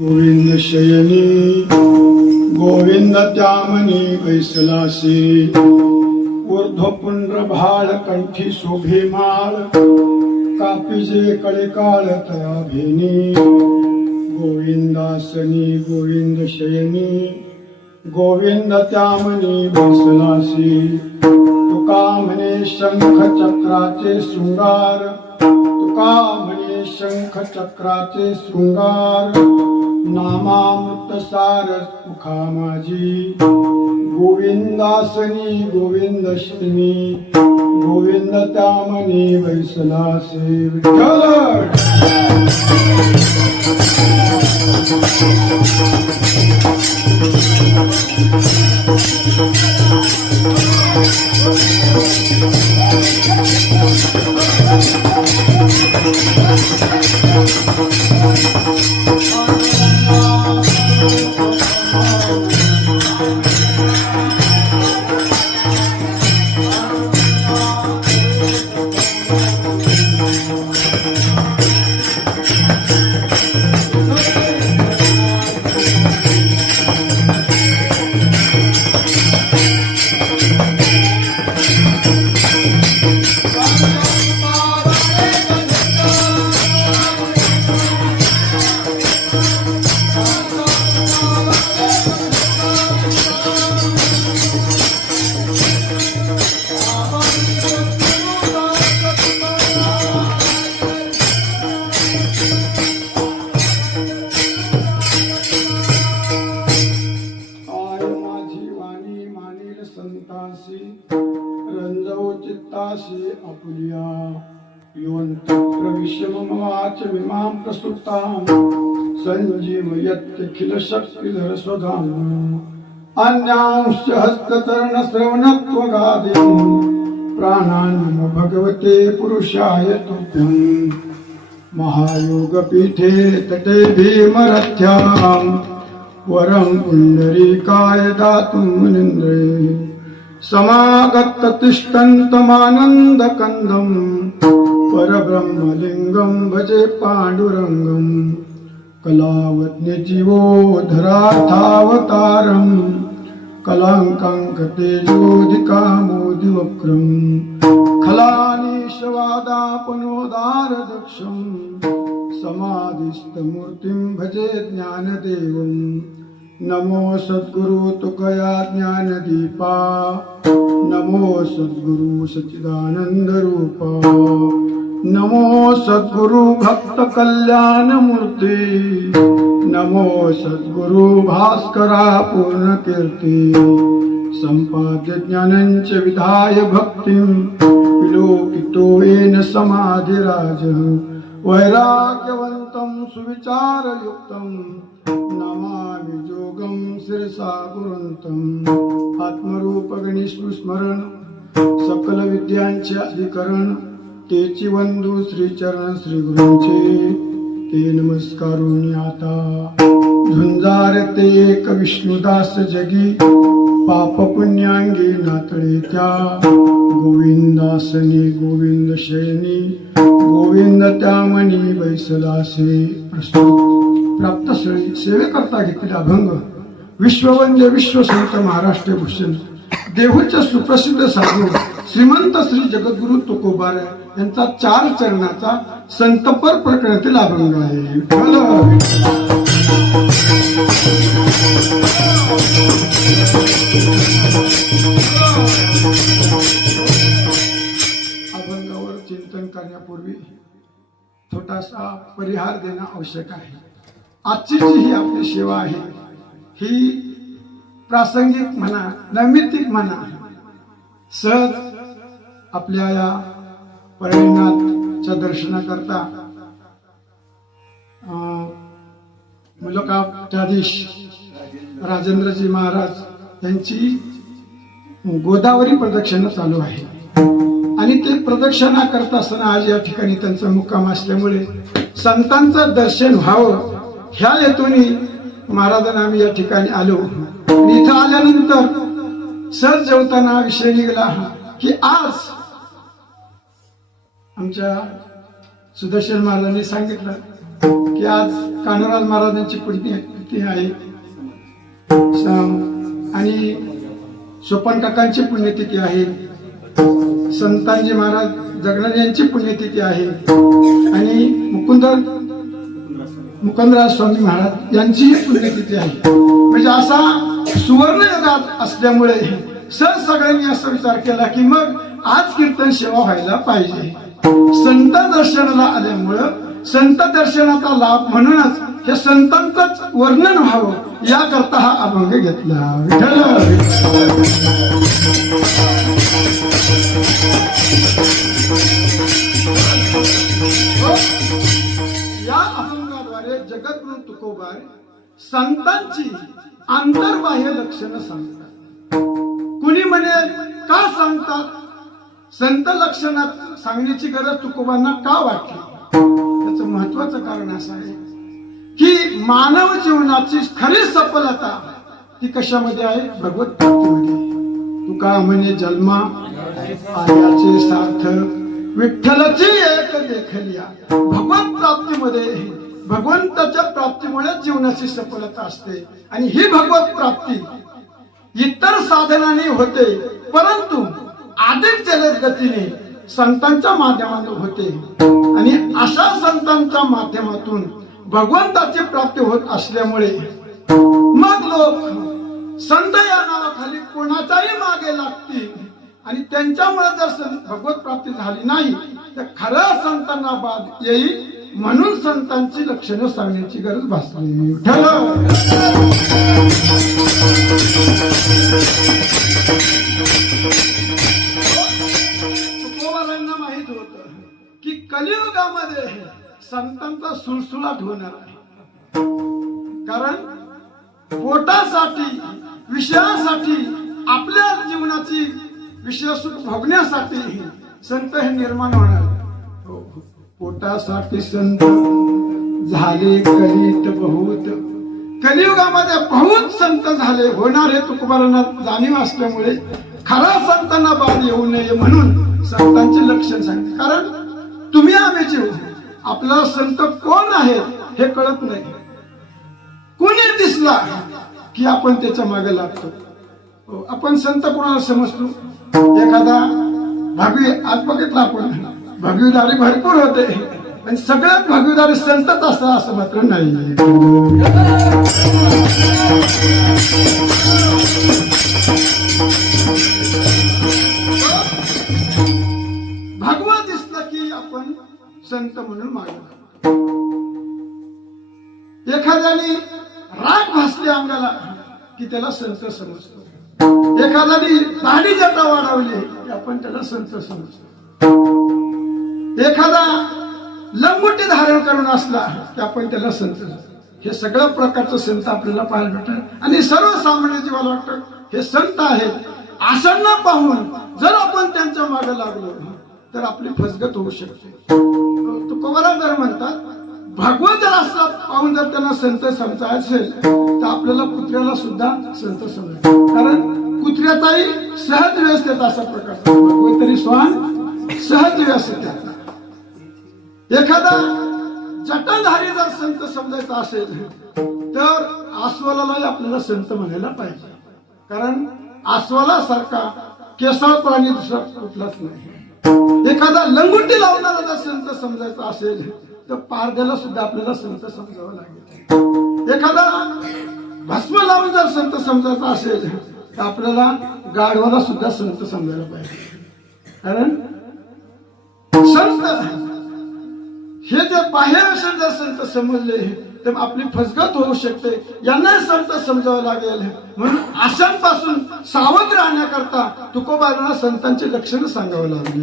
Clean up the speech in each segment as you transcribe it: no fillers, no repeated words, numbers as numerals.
गोविंद शयनी गोविंद त्यामनी बैसलासी ऊर्ध्वपुंड्र भाळ कंठी शोभे माळ कापिजे कळे काळ तया भेनी गोविंदासनी गोविंद शयनी गोविंद त्यामनी बैसलासी तुका म्हणे शंख चक्राचे शृंगार तुका म्हणे शंख चक्राचे शृंगार नामामृत सार मुखा माझी गोविंदासनी गोविंद शनी गोविंद त्यामनी बैसलासी विठ्ठल रंजव चित्तासी आपुलिया योऽन्त प्रविश्य मम वाच विमां प्रस्तुतां संजीवयत्यखिल शक्तिधर स्वधाम अन्यांश्च हस्तचरण श्रवणत्वगादीन् प्राणान् भगवते पुरुषाय तुभ्यं महायोगपीठे तटे भीमरथ्यां वरं पुण्डरीकाय दातुं मुनीन्द्रे समागत तिष्ठन्तमानन्दकन्दं परब्रह्मलिङ्गं भजे पाण्डुरङ्गं कलावज्ञजीवोधरार्थावतारं कलाङ्काङ्कतेजोधिकामोदिवक्रं खलानीशवादापनोदारदक्षं समाधिस्थमूर्तिं भजे ज्ञानदेवं नमो सद्गुरु तुकया ज्ञानदीपा नमो सद्गुरु सच्चिदानंद रूपा नमो सद्गुरु भक्त कल्याण मूर्ती नमो सद्गुरु भास्करा पूर्ण कीर्ती संपाद्य ज्ञानंच विधाय भक्तिं विलोकितो येन समाधिराज वैराग्यवन्तं सुविचारयुक्तं नमामि जोगं शिरसा गुरुन्तं आत्मरूप गणेश स्मरण सकल विद्यांचे अधिकरण तेची वंदू श्रीचरण श्री गुरूंचे ते नमस्कारून आता झुंजार ते एक विष्णुदास जगी पाप पुण्यांगी नातळे त्या गोविंदासनी गोविंद शयनी गोविंद त्यामनी बैसलासे प्रस्तुत प्राप्त सेवेकरता घेतलेला अभंग विश्ववंद्य विश्वसंत महाराष्ट्र भूषण देहूचे सुप्रसिद्ध साधू श्रीमंत श्री जगद्गुरु तुकोबार यांचा 4 चरणाचा संतपर प्रकरणातील अभंग आहे. अभंगावर चिंतन करण्यापूर्वी छोटासा परिहार देणं आवश्यक आहे. आजची जी ही आपली सेवा आहे ही प्रासंगिक म्हणा नैमित्तिक म्हणा सहज आपल्या या परळीनाथच्या दर्शनाकरता मुलकाधीश राजेंद्रजी महाराज यांची गोदावरी प्रदक्षिणा चालू आहे आणि ते प्रदक्षिणा करत असताना आज या ठिकाणी त्यांचा मुक्काम असल्यामुळे संतांचं दर्शन व्हावं ह्या हेतूने महाराजांना आम्ही या ठिकाणी आलो. इथं आल्यानंतर सहज जेवताना विषय निघाला की आज आमच्या सुदर्शन महाराजांनी सांगितलं की आज कान्होराज महाराजांची पुण्यतिथी आहे आणि सोपान काकांची पुण्यतिथी आहे, संतांजी महाराज जगनारे यांची पुण्यतिथी आहे आणि मुकुंदराज स्वामी महाराज यांची पुण्यतिथी आहे. म्हणजे असा सुवर्ण युगात असल्यामुळे सगळ्यांनी असा विचार केला की मग आज कीर्तन सेवा व्हायला पाहिजे. संत दर्शनाला आल्यामुळं संत दर्शनाचा लाभ म्हणूनच हे संतांचंच वर्णन व्हावं याकरता हा अभंग घेतला. या अभंगाद्वारे जगद्गुरु तुकोबा संतांची आंतरबाह्य लक्षणं सांगतात. कुणी म्हणेल का सांगतात? संत लक्षणात सांगण्याची गरज तुकोबांना का वाटली? त्याचं महत्वाचं कारण असं आहे की मानव जीवनाची खरी सफलता ती कशामध्ये आहे? भगवत प्राप्तीमध्ये. तुका म्हणे जन्मा आल्याचे सार्थक विठ्ठलाची एक देखलिया. भगवत प्राप्तीमध्ये भगवंताच्या प्राप्तीमुळे जीवनाची सफलता असते आणि ही भगवत प्राप्ती इतर साधनाने होते, परंतु अधिक जलद गतीने संतांच्या माध्यमातून होते आणि अशा संतांच्या माध्यमातून भगवंताची प्राप्ती होत असल्यामुळे मग लोक संत या नावाखाली कोणाच्याही मागे लागतील आणि त्यांच्यामुळे जर भगवत प्राप्ती झाली नाही तर खऱ्या संतांना बाद येईल. म्हणून संतांची लक्षणं सांगण्याची गरज भासली. तुकोबारांना माहित होत की कलियुगामध्ये संतांचा सुळसुळाट होणार आहे. कारण पोटासाठी विषयासाठी आपल्या जीवनाची विषय सुख भोगण्यासाठी संत हे निर्माण होणार. पोटासाठी संत झाले कलित बहुत. कलियुगामध्ये बहुत संत झाले होणार हे तुकोबारांना जाणीव असल्यामुळे खरा संतांना बाद येऊ नये म्हणून संतांचे लक्षण सांगते. कारण तुम्ही आम्ही जीव आपल्याला संत कोण आहेत हे कळत नाही. कोणी दिसला की आपण त्याच्या मागे लागतो. आपण संत कोणाला समजतो? एखादा भागवी आज बघितला आपण भगवीदारी भरपूर होते पण सगळ्यात भगवीदारी संतच असतात असं मात्र नाही. भगवा दिसलं की आपण संत म्हणून मागतो. एखाद्याने राग भासले अंगाला की त्याला संत समजतो. एखाद्याने दाढी जटा वाढवली की आपण त्याला संत समजतो. एखादा लंगोटी धारण करून असला की आपण त्याला संत. हे सगळ्या प्रकारचं संत आपल्याला पाहायला भेटतात आणि सर्वसामान्य जीवाला वाटतं हे संत आहेत. अशांना पाहून जर आपण त्यांच्या मागे लागलो तर आपली फसगत होऊ शकते. तुकोबा जर म्हणतात भगवत जर असला पाहून जर त्यांना संत समजायचं असेल तर आपल्याला कुत्र्याला सुद्धा संत समजायचं. कारण कुत्र्याचाही सहज व्यवस्थेत असा प्रकारचा भगवत तरी स्वान सहज व्यवस्थेत. एखादा जटाधारी जर संत समजायचा असेल तर अस्वलालाही आपल्याला संत म्हणायला पाहिजे. कारण अस्वला सारखा केसाळ प्राणी दुसरा कुठलाच नाही. एखादा लंगोटी लावणारा जर संत समजायचा असेल तर पारध्याला सुद्धा आपल्याला संत समजावं लागेल. एखादा भस्म लावून जर संत समजायचा असेल तर आपल्याला गाढवाला सुद्धा संत समजायला पाहिजे. कारण संत हे जर बाह्य जर संत समजले तर आपली फसगत होऊ शकते. यांना संत समजावं लागेल. म्हणून अशांपासून सावध राहण्याकरता तुकोबांना संतांचे लक्षण सांगावं लागले.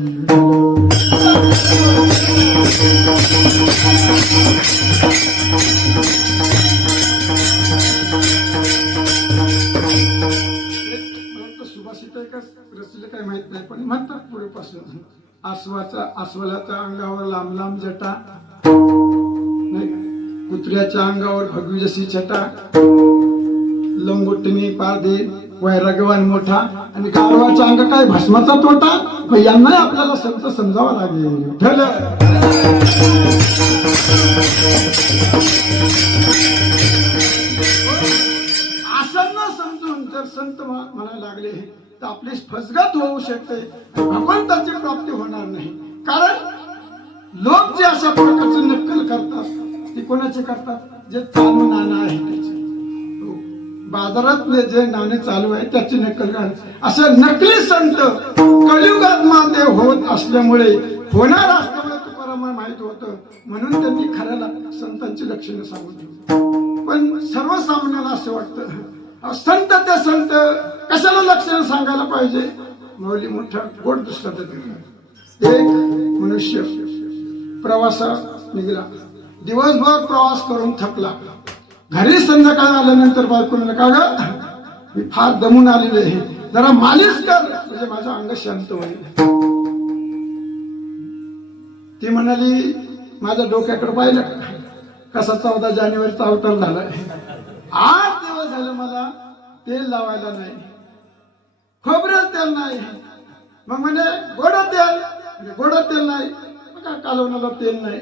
सुभाषित आहे का रचले काही माहित नाही पण म्हणतात पुढेपासून अस्वलाच्या अंगावर लांब लांब जटा नाही, कुत्र्याच्या अंगावर भगवी जशी छटा, लंगोटणी पारदे वैराग्यवान मोठा आणि गाढवाचा अंग काय भस्माचा तोटा. मग यांना आपल्याला संत समजावा लागेल. ठरलं. असं न समजून जर संत म्हणायला लागले तर आपली फसगत होऊ शकते, भगवंताची प्राप्ती होणार नाही. कारण लोक जे अशा प्रकारचे नक्कल करतात ती कोणाचे करतात, जे चालू नाणं आहे त्याचे. बाजारात जे नाणे चालू आहे त्याची नक्कल करतात. असे नकली संत कलियुगात मध्ये होत असल्यामुळे होणार असल्यामुळे तुकारामांना माहित होतं, म्हणून त्यांनी खऱ्याला संतांची लक्षणं सांगितली. पण सर्वसामान्याला असं वाटतं संत ते संत कशाला लक्षणं सांगायला पाहिजे. माऊली मोठा गोड दृष्टांत देतात. एक मनुष्य प्रवासात निघाला, दिवसभर प्रवास करून थकला, घरी संध्याकाळी आल्यानंतर बायकोला का ग मी फार दमून आलेले आहे, जरा मालिश कर म्हणजे माझं अंग शांत होईल. ती म्हणाली माझ्या डोक्याकडे पाहिलं कसा 14 जानेवारीचा अवतार झालाय. 8 दिवस झाले मला तेल लावायला नाही, खोबरेल तेल नाही. मग म्हणे गोड तेल, गोड तेल नाही, कालवणाला तेल नाही,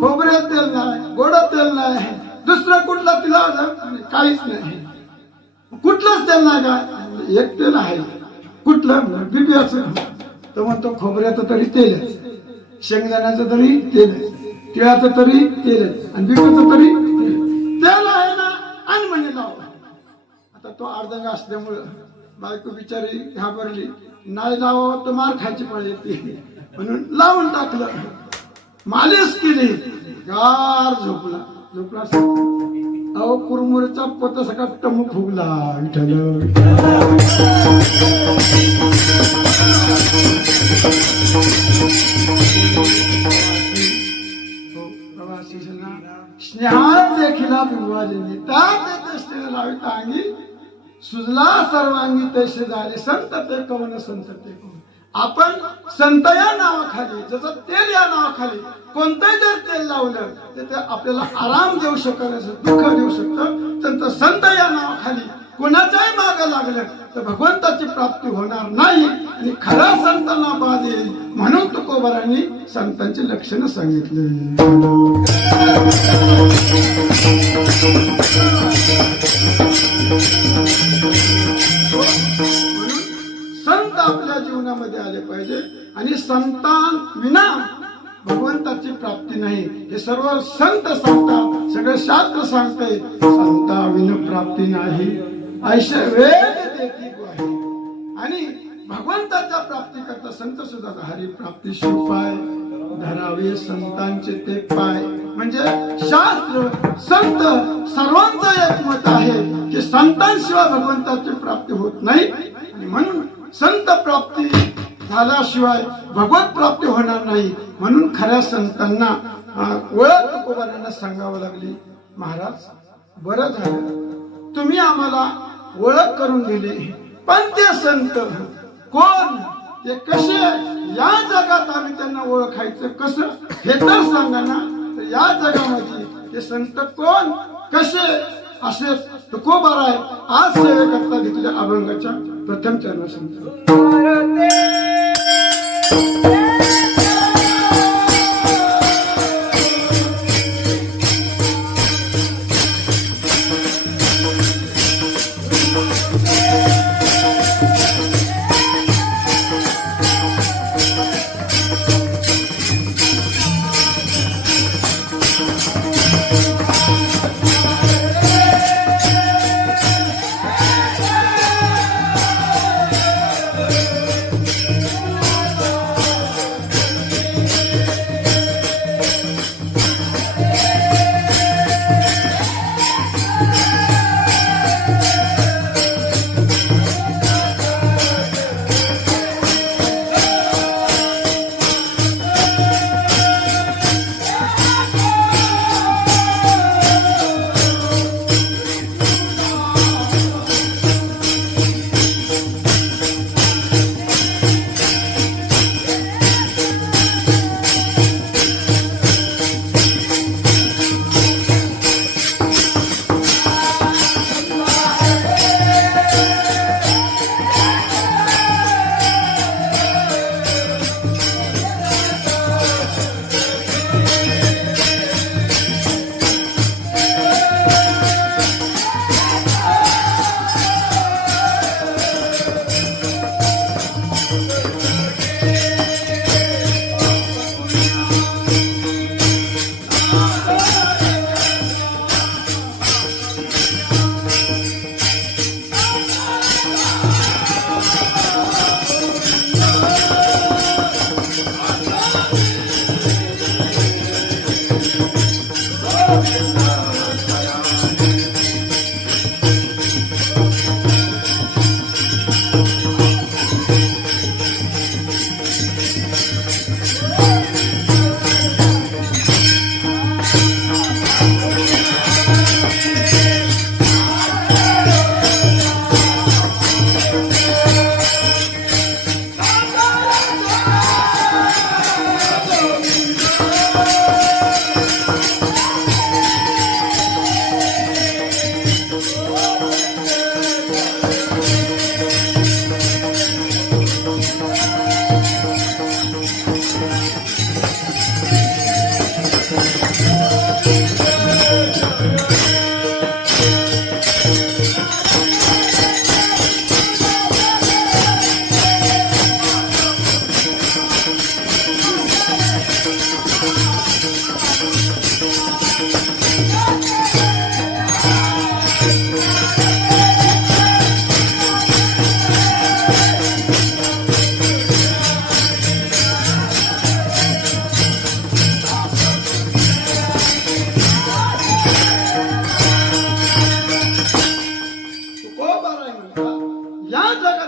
खोबरेल तेल नाही, गोड तेल नाही, दुसरं कुठलं तिला काहीच नाही. कुठलंच तेल नाही का, एक तेल आहे. कुठलं, बिबियाचं. तो म्हणतो खोबऱ्याचं तरी तेल आहे, शेंगदाण्याचं तरी तेल आहे, तिळाचं तरी तेल आहे, आणि बिबियाचं तरी तेल आहे ना, आणि म्हणे लाव. आता तो अर्धंग असल्यामुळं बायको बिचारी घाबरली, नाही लावावं तर मार खायची पाळी येते, म्हणून लावून टाकलं. मालिश केली, गार झोपला. झोपला अहो कुरमुरीचा पोत सकाळ टमू फुगला. स्नेहा देखिला विवाजनी त्याने लावित अंगी सुजला सर्वांगी तसे झाले संत ते कवन संत ते कवन. आपण संत या नावाखाली, जसं तेल या नावाखाली कोणतंही जर तेल लावलं तर ते आपल्याला आराम देऊ शकत, दुःख देऊ शकतं. तर संत या नावाखाली कोणाच्याही मागं लागलं तर भगवंताची प्राप्ती होणार नाही आणि खऱ्या संतांना बाद येईल. म्हणून तुकोबारांनी संतांची लक्षणं सांगितली. संत आपल्या जीवनामध्ये आले पाहिजे आणि संतां विना भगवंताची प्राप्ती नाही. हे सर्व संत सांगतात, सगळे शास्त्र सांगते संता विन प्राप्ती नाही, ऐशे वेद देती ग्वाही. आणि भगवंताच्या प्राप्ती करता संत सुद्धा हरी प्राप्ती शिवपाय धरावे संतांचे ते पाय. म्हणजे शास्त्र संत सर्वांचं एक मत आहे की संतांशिवाय भगवंताची प्राप्ती होत नाही. आणि म्हणून संत प्राप्ती झाल्याशिवाय भगवत प्राप्ती होणार नाही. म्हणून खऱ्या संतांना ओळख तुकोबारांना सांगावं लागली. महाराज बरं झालं तुम्ही आम्हाला ओळख करून दिली, पण ते संत कोण, ते कसे, या जगात आम्ही त्यांना ओळखायचं कसं हे तर सांगा ना. तर या जगामध्ये ते संत कोण, कसे, असे तुकोबारा आहे. आज सेवेकरता घेतलेल्या अभंगाच्या प्रथम चरण संत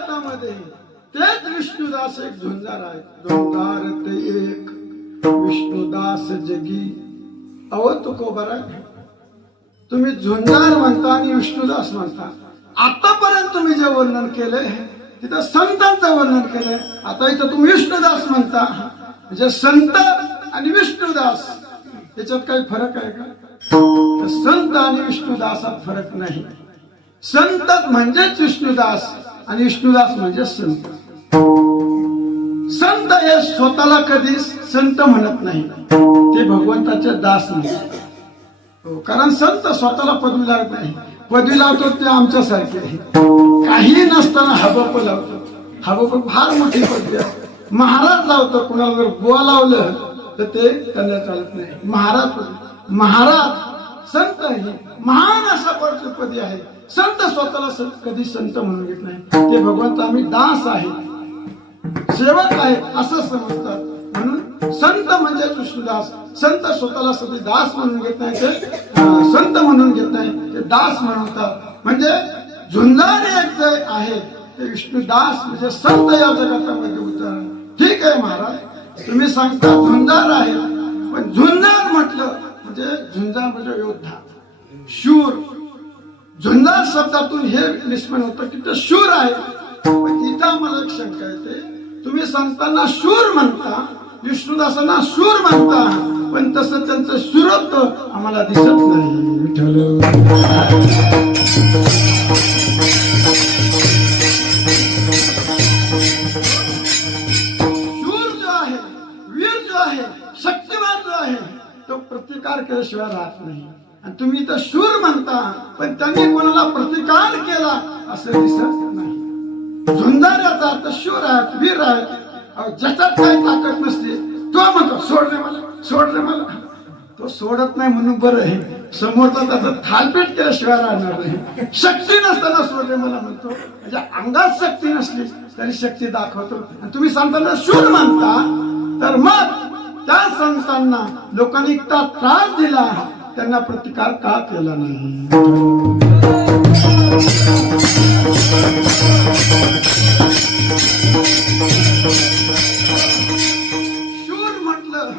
जगतामध्ये तेच विष्णुदास एक झुंजार आहे. झुंजार ते एक विष्णुदास जगी. अहो तुकोबारा, तुम्ही झुंजार म्हणता आणि विष्णुदास म्हणता. आतापर्यंत तुम्ही जे वर्णन केलंय तिथं संतांचं वर्णन केलंय, आता इथं तुम्ही विष्णुदास म्हणता. म्हणजे संत आणि विष्णुदास याच्यात काही फरक आहे का? तर संत आणि विष्णुदासात फरक नाही. संत म्हणजेच विष्णुदास आणि विष्णुदास म्हणजे संत. संत हे स्वतःला कधी संत म्हणत नाही, ते भगवंताचे दास नाही. कारण संत स्वतःला पदवी लावत नाही. पदवी लावतो ते आमच्यासारखे काही नसताना हबप लावतो. हबप फार मोठी पदवी आहे. महाराज लावतो, कुणाला जर बुवा लावलं तर ते त्यांना चालत नाही. महाराज संत ही महान असा पदी आहे. संत स्वतःला कधी संत म्हणून घेत नाही. ते भगवंत आम्ही दास आहे, सेवक आहे असं समजतात. म्हणून संत म्हणजे विष्णुदास. संत स्वतःला सध्या दास म्हणून घेत नाही, ते संत म्हणून घेत नाही, ते दास म्हणतात. म्हणजे झुंजार एक जे आहे ते विष्णुदास म्हणजे संत या जगतामध्ये उतरणार. ठीक आहे महाराज, तुम्ही सांगता झुंजार आहे, पण झुंजार म्हटलं म्हणजे झुंजार म्हणजे योद्धा, शूर. झुंजार शब्दातून हे निष्पन्न होतं की ते शूर आहे. पण इथं मला एक शंका येते, तुम्ही संतांना शूर म्हणता, विष्णुदासांना शूर म्हणता, पण तसं त्यांचं शूरत्व आम्हाला दिसत नाही. विठ्ठल शूर जो आहे, वीर जो आहे, शक्तिमान जो आहे, तो प्रतिकार केल्याशिवाय राहत नाही. आणि तुम्ही इथं शूर म्हणता, पण त्यांनी कोणाला प्रतिकार केला असं दिसत नाही. झुंजार याचा अर्थ शूर आहेत, वीर आहेत. ज्याच्यात काही ताकद नसते तो म्हणतो सोड रे मला, सोड रे मला. तो सोडत नाही म्हणून बरं आहे, समोरचा त्याचा थालपीट केल्याशिवाय राहणार नाही. शक्ती नसताना सोड रे मला म्हणतो. म्हणजे अंगात शक्ती नसली तरी शक्ती दाखवतो. आणि तुम्ही संतांना शूर म्हणता, तर मग त्या संतांना लोकांनी इतका त्रास दिला, त्यांना प्रतिकार का केला नाही? शूर म्हटलं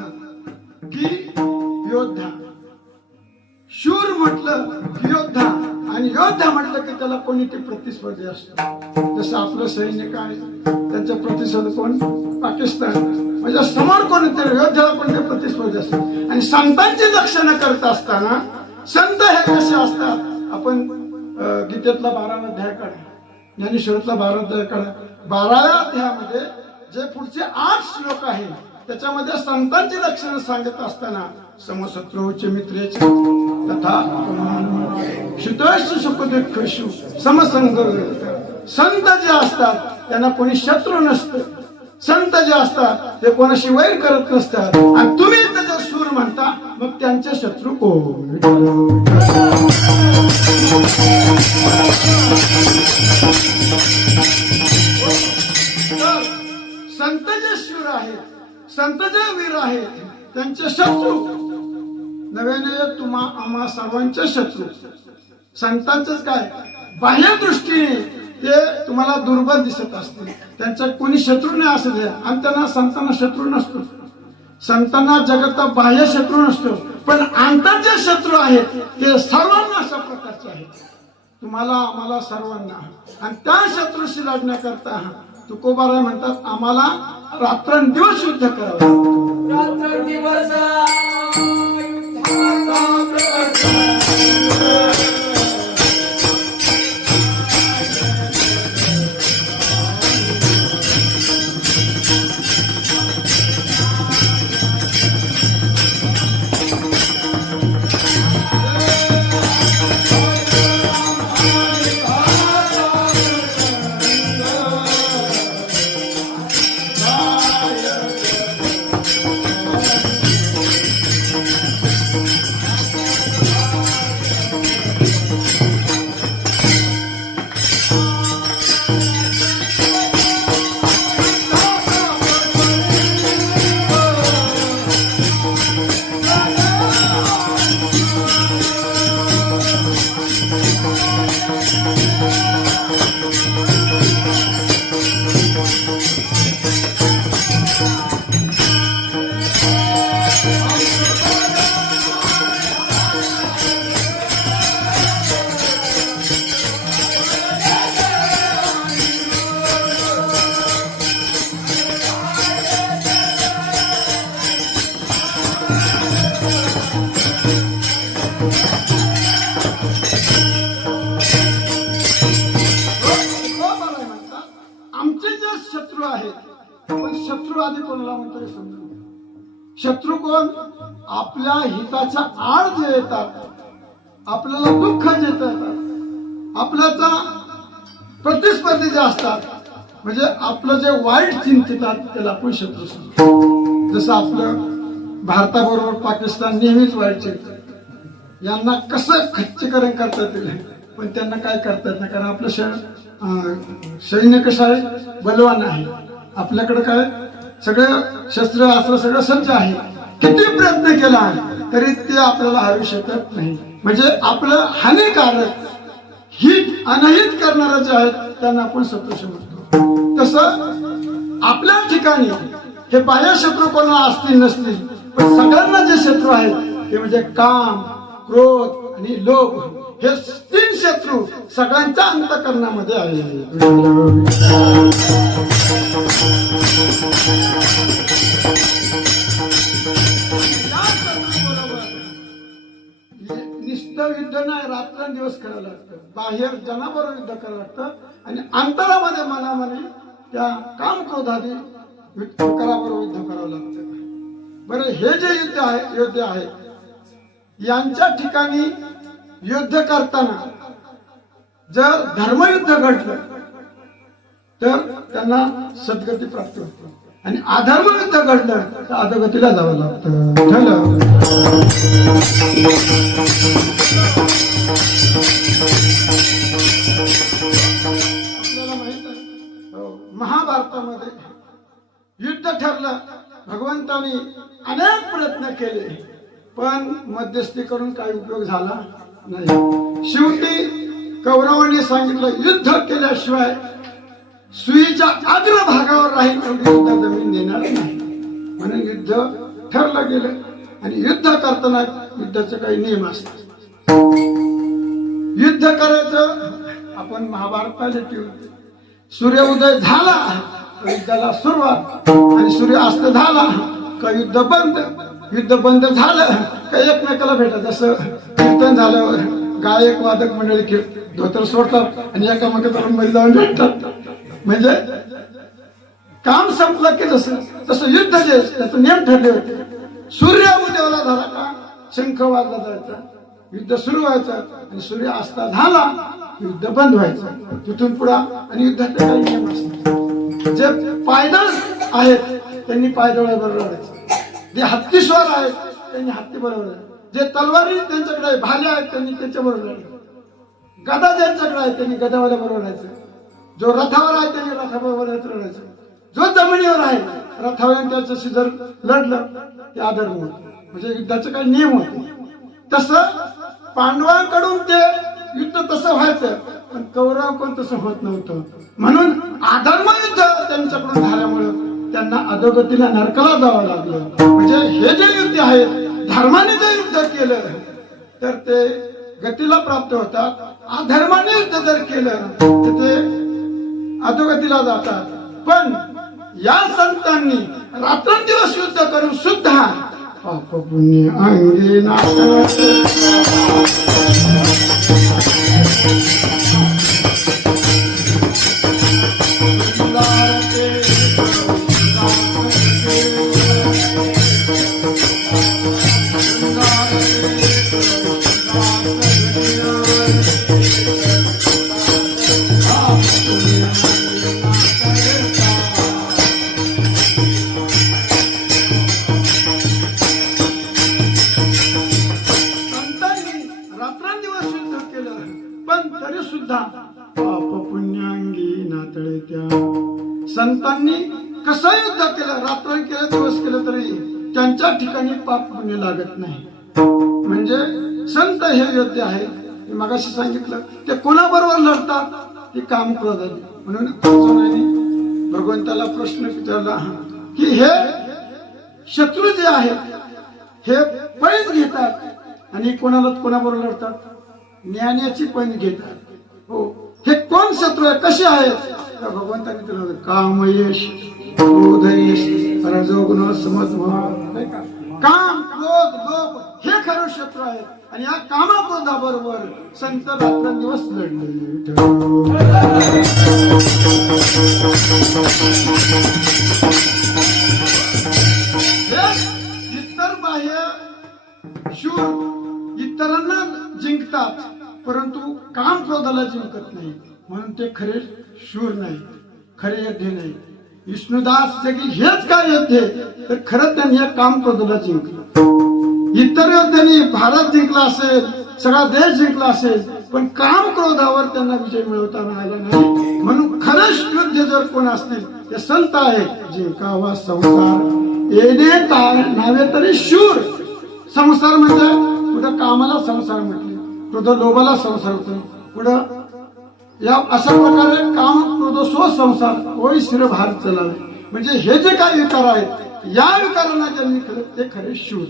की योद्धा, शूर म्हटलं की योद्धा, आणि योद्धा म्हटलं की त्याला कोणी ते प्रतिस्पर्धी असतो. जसं आपलं सैनिक आहे, त्यांचं प्रतिस्पर्धी कोण? पाकिस्तान. म्हणजे समोर कोणीतरी योद्ध्याला कोणते प्रतिस्पर्धी असतात. आणि संतांची लक्षणं करत असताना संत हे कसे असतात? आपण गीतेतला 12 अध्याय काढा, ज्ञानेश्वरातला 12 अध्याय काढा. 12व्या अध्यायामध्ये जे पुढचे 8 श्लोक आहेत त्याच्यामध्ये संतांची लक्षणं सांगत असताना समशत्रूचे मित्रेचे तथा शुतोष सुखदुःखेषु समसंग. संत जे असतात त्यांना कोणी शत्रू नसतं. संत जे असतात ते कोणाशी वैर करत नसतात. आणि तुम्ही त्याचा सूर म्हणता, मग त्यांचे शत्रू कोण? संत जे शूर आहेत, संत जे वीर आहेत, त्यांचे शत्रू नव्याने आम्हा सर्वांचे शत्रू. संतांचंच काय, बाह्य दृष्टीने ते तुम्हाला दुर्बल दिसत असते, त्यांचा कोणी शत्रू नाही असू द्या. आणि त्यांना संतांना शत्रू नसतो. संतांना जगाचा बाह्य शत्रू नसतो, पण अंतर जे शत्रू आहेत ते सर्वांना अशा प्रकारचे आहेत. तुम्हाला, आम्हाला, सर्वांना. आणि त्या शत्रूशी लढण्याकरता तुकोबाराय म्हणतात, आम्हाला रात्रंदिवस युद्ध करावं. रात्रंदिवस आमचे जे शत्रू आहेत, पण शत्रू आधी कोणाला म्हणतो हे समजून घ्या. शत्रू कोण? आपल्या हिताच्या आड जे येतात, आपल्याला दुःख जे येतात, आपल्याचा प्रतिस्पर्धी जे असतात, म्हणजे आपलं जे वाईट चिंतितात त्याला आपण शत्रू समजतो. जसं आपलं भारताबरोबर पाकिस्तान नेहमीच वाईट चिंतत, यांना कसं खच्चीकरण करता येईल, पण त्यांना काय करता येत नाही. कारण आपलं सैन्य कसं आहे, बलवान आहे. आपल्याकडे काय सगळं शस्त्र अस्त्र सगळं सज्ज आहे. किती प्रयत्न केला तरी ते आपल्याला हरवू शकत नाही. म्हणजे आपलं हानिकारक हित अनहित करणारे जे आहेत त्यांना आपण शत्रू समजतो. तसं आपल्या ठिकाणी हे बाह्य शत्रू कोणाला असतील नसतील, पण सगळ्यांना जे शत्रू आहेत ते म्हणजे काम, क्रोध आणि लोभ, हे 3 शत्रू सगळ्यांच्या अंतःकरणामध्ये आले आहेत. नुसतं युद्ध नाही, रात्रंदिवस करावं लागतं. बाहेर जनाबरोबर युद्ध करावं लागतं आणि अंतरामध्ये मनामध्ये त्या काम क्रोधादी कराबरोबर युद्ध करावं लागतं. बरं, हे जे युद्ध आहे, योद्धे आहेत, यांच्या ठिकाणी युद्ध करताना जर धर्मयुद्ध घडलं तर त्यांना सद्गती प्राप्त होते, आणि अधर्मयुद्ध घडलं तर अधोगतीला जावं लागतं. आपल्याला माहित आहे, महाभारतामध्ये युद्ध ठरलं. भगवंतानी अनेक प्रयत्न केले, पण मध्यस्थी करून काही उपयोग झाला नाही. शेवटी कौरवांनी सांगितलं, युद्ध केल्याशिवाय सुईच्या अग्रभागावर राहील एवढी सुद्धा जमीन देणार नाही. म्हणून युद्ध ठरलं गेलं. आणि युद्ध करताना युद्धाचे काही नियम असतात. युद्ध करायचं आपण महाभारताला ठेवलं. सूर्य उदय झाला तर युद्धाला सुरुवात, आणि सूर्य अस्त झाला का युद्ध बंद. युद्ध बंद झालं का एकमेकाला भेटत. जसं कीर्तन झाल्यावर गायक वादक मंडळी धोतर सोडतात आणि एकामेकाला मध्ये जाऊन भेटतात. म्हणजे काम संपलं की जसं युद्ध जे त्याचे नियम ठरले होते. सूर्य उदयाला झाला का शंख वाजला जायचा, युद्ध सुरू व्हायचं, आणि सूर्य अस्ता झाला युद्ध बंद व्हायचं. तिथून पुढे आणि युद्धाचे काही नियम असतात. जे पायदळ आहेत त्यांनी पायदळाबरोबर लढायचं, जे हत्तीस्वार आहेत त्यांनी हत्ती बरोबर, जे तलवारी त्यांच्याकडे भाले आहेत त्यांनी त्यांच्याबरोबर लढायचं, गदा ज्यांच्याकडे आहे त्यांनी गदावाल्या बरोबर लढायचं, जो रथावर आहे त्यांनी रथाबरोबर लढायचं, जो जमिनीवर आहे रथावर त्याच्याशी जर लढलं ते अधर्म होतं. म्हणजे युद्धाचे काही नियम होते. तसं पांडवांकडून ते युद्ध तसं व्हायचं, पण कौरवांकडून तसं होत नव्हतं. म्हणून अधर्म युद्ध त्यांच्याकडून झाल्यामुळं त्यांना अधोगतीला नरकाला जावं लागलं. म्हणजे हे जे युद्ध आहे, धर्माने जर युद्ध केलं तर ते गतीला प्राप्त होतात. अधर्माने युद्ध जर केलं तर ते अधोगतीला जातात. पण या संतांनी रात्रंदिवस युद्ध करून सुद्धा पाप पुण्य अंगे नाश. संतांनी कसं युद्ध केलं, रात्र केलं, दिवस केलं तरी त्यांच्या ठिकाणी पाप पुण्य लागत नाही. म्हणजे संत हे योद्धे आहेत. मगाशी सांगितलं ते कोणाबरोबर लढतात, ते काम क्रोधाने. म्हणून अर्जुनाने भगवंताला प्रश्न विचारला की हे शत्रू जे आहेत हे पैज घेतात आणि कोणाबरोबर लढतात, ज्ञानाची पैज घेतात. हो, हे कोण शत्रू आहे, कसे आहेत? भगवंताने तुला कामयश, क्रोधयश, रजोगुण, समत्व, काम, क्रोध, लोभ हे खरं शत्रू आहे. आणि या कामक्रोधाबरोबर संत रात्रंदिवस लढले. इतर बाह्य शूर इतरांना जिंकतात, परंतु काम क्रोधाला जिंकत नाही. म्हणून ते खरे शूर नाही, खरे योद्धे नाही. विष्णुदास जगी हेच काय योद्धे, तर खरं त्यांनी या काम क्रोधाला जिंकलं. इतर योद्ध्यांनी भारत जिंकला असेल, सगळा देश जिंकला असेल, पण काम क्रोधावर त्यांना विजय मिळवता आला नाही. म्हणून खरं योद्धे जर कोण असतील ते संत आहेत. जिंकावा संसार येणे नावे तरी शूर. संसार म्हणजे पुढं कामाला संसार म्हटले, पुढं लोभाला संसार होतो, पुढं या अशा प्रकारे काम क्रोध सो संसार होई शिर भार चलावे. म्हणजे हे जे काही विकार आहेत, या विकारांना ज्यांनी केलं ते खरे शूर.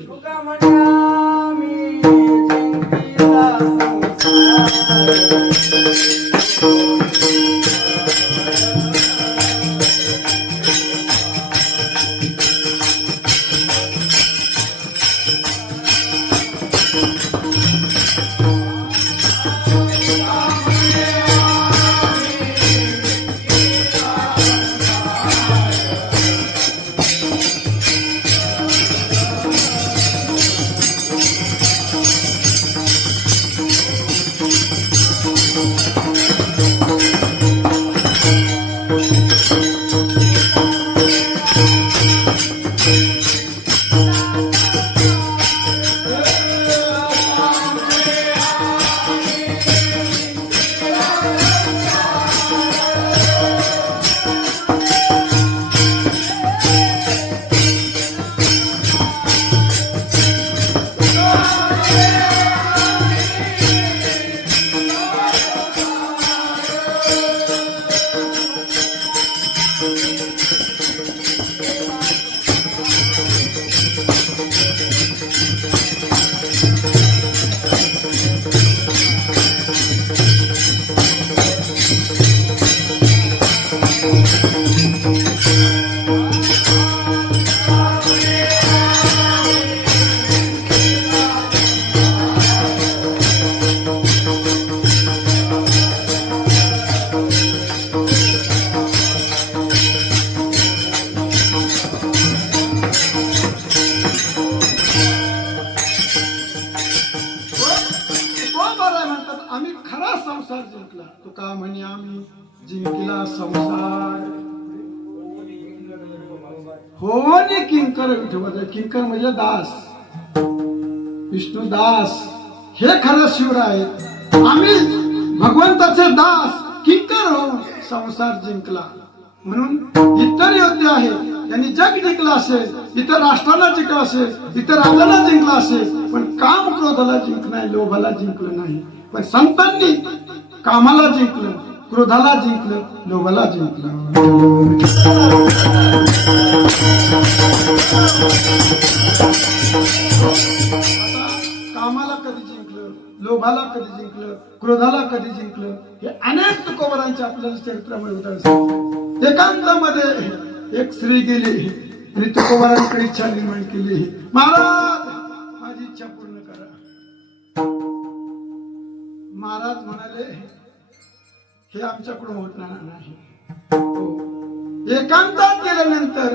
आम्ही खरा संसार जिंकला. तुका म्हणे आम्ही जिंकला संसार. हो नि किंकर विठोबा. किंकर म्हणजे दास, विष्णुदास हे खरं शिवर आहेत. आम्ही भगवंताचे दास किंकर होऊन संसार जिंकला. म्हणून इतर योद्धे आहेत, त्यांनी जग जिंकलं असेल, इतर राष्ट्राला जिंकलं असेल, इतर राज्याला जिंकलं असेल, पण काम क्रोधाला जिंकलं नाही, लोभाला जिंकलं नाही. पण संतांनी कामाला जिंकलं, क्रोधाला जिंकलं, लोभाला जिंकलं. कामाला कधी जिंकलं, लोभाला कधी जिंकलं, क्रोधाला कधी जिंकलं, हे अनेक तुकोबारांच्या आपल्याला चरित्रामध्ये उदाहरण. एकांतामध्ये एक स्त्री गेली आणि तुकोबारांकडे इच्छा निर्माण केली, महाराज माझी इच्छा पूर्ण करा. महाराज म्हणाले हे आमच्याकडून होणार नाही. एकांतात गेल्यानंतर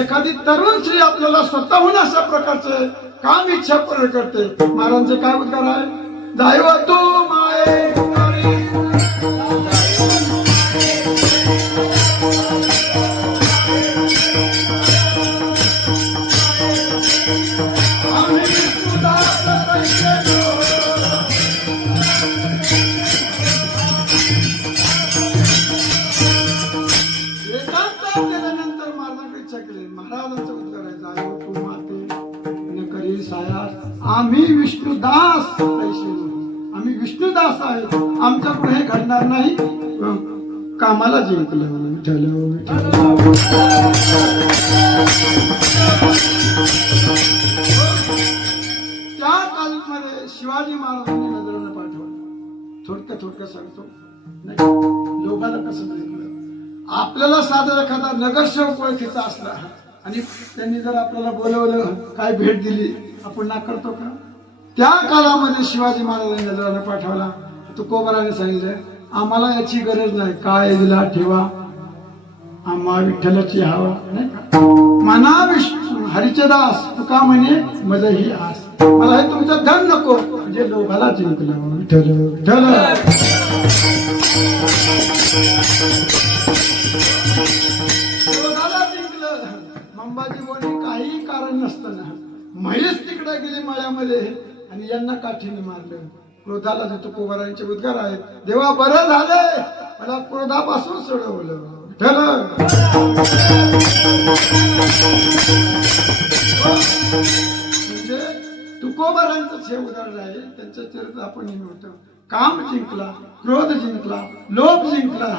एखादी तरुण स्त्री आपल्याला स्वतःहून अशा प्रकारचे काम इच्छा पूर्ण करते. महाराजांचे काय उद्गार आहे? दैव तू माये महाराजांचा उद्गार आहे, जायो तू माते न करी सायास. आम्ही विष्णुदास पैसे, आम्ही विष्णुदास आहेत, आमच्या पुढे हे घडणार नाही. कामाला जिंकलं. त्या काळामध्ये शिवाजी महाराजांनी नजरेनं पाठवलं. थोडक्यात सांगतो, नाही लोकांना कसं जिंकलं. आपल्याला साधा एखादा नगरसेवक ओळखीचा असला आणि त्यांनी जर आपल्याला बोलवलं, काय भेट दिली, आपण नाकारतो का? त्या काळामध्ये शिवाजी महाराजांनी नजरानं पाठवला. तुकोबाराने सांगितलं आम्हाला याची गरज नाही, काय दिला ठेवा आम्हा विठ्ठलाची हवा, नाही का? मना हरीचे दास तुका म्हणे मज ही आस, मला हे तुमचं धन नको, म्हणजे लोभाला जिंकलं विठ्ठल विठ्ठल. लोभाला जिंकलं. मंबाजी बोलली काही कारण नसताना म्हैस तिकडे गेली मळ्यामध्ये आणि यांना काठीने मारलं. क्रोधाला जे तुकोबारांचे उद्गार आहेत, देवा बरं झालंय मला क्रोधापासून सोडवलं. म्हणजे तुकोबारांचं हे उदाहरण आहे. त्यांच्या चरित्र आपण म्हणतो काम जिंकला, क्रोध जिंकला, लोभ जिंकला.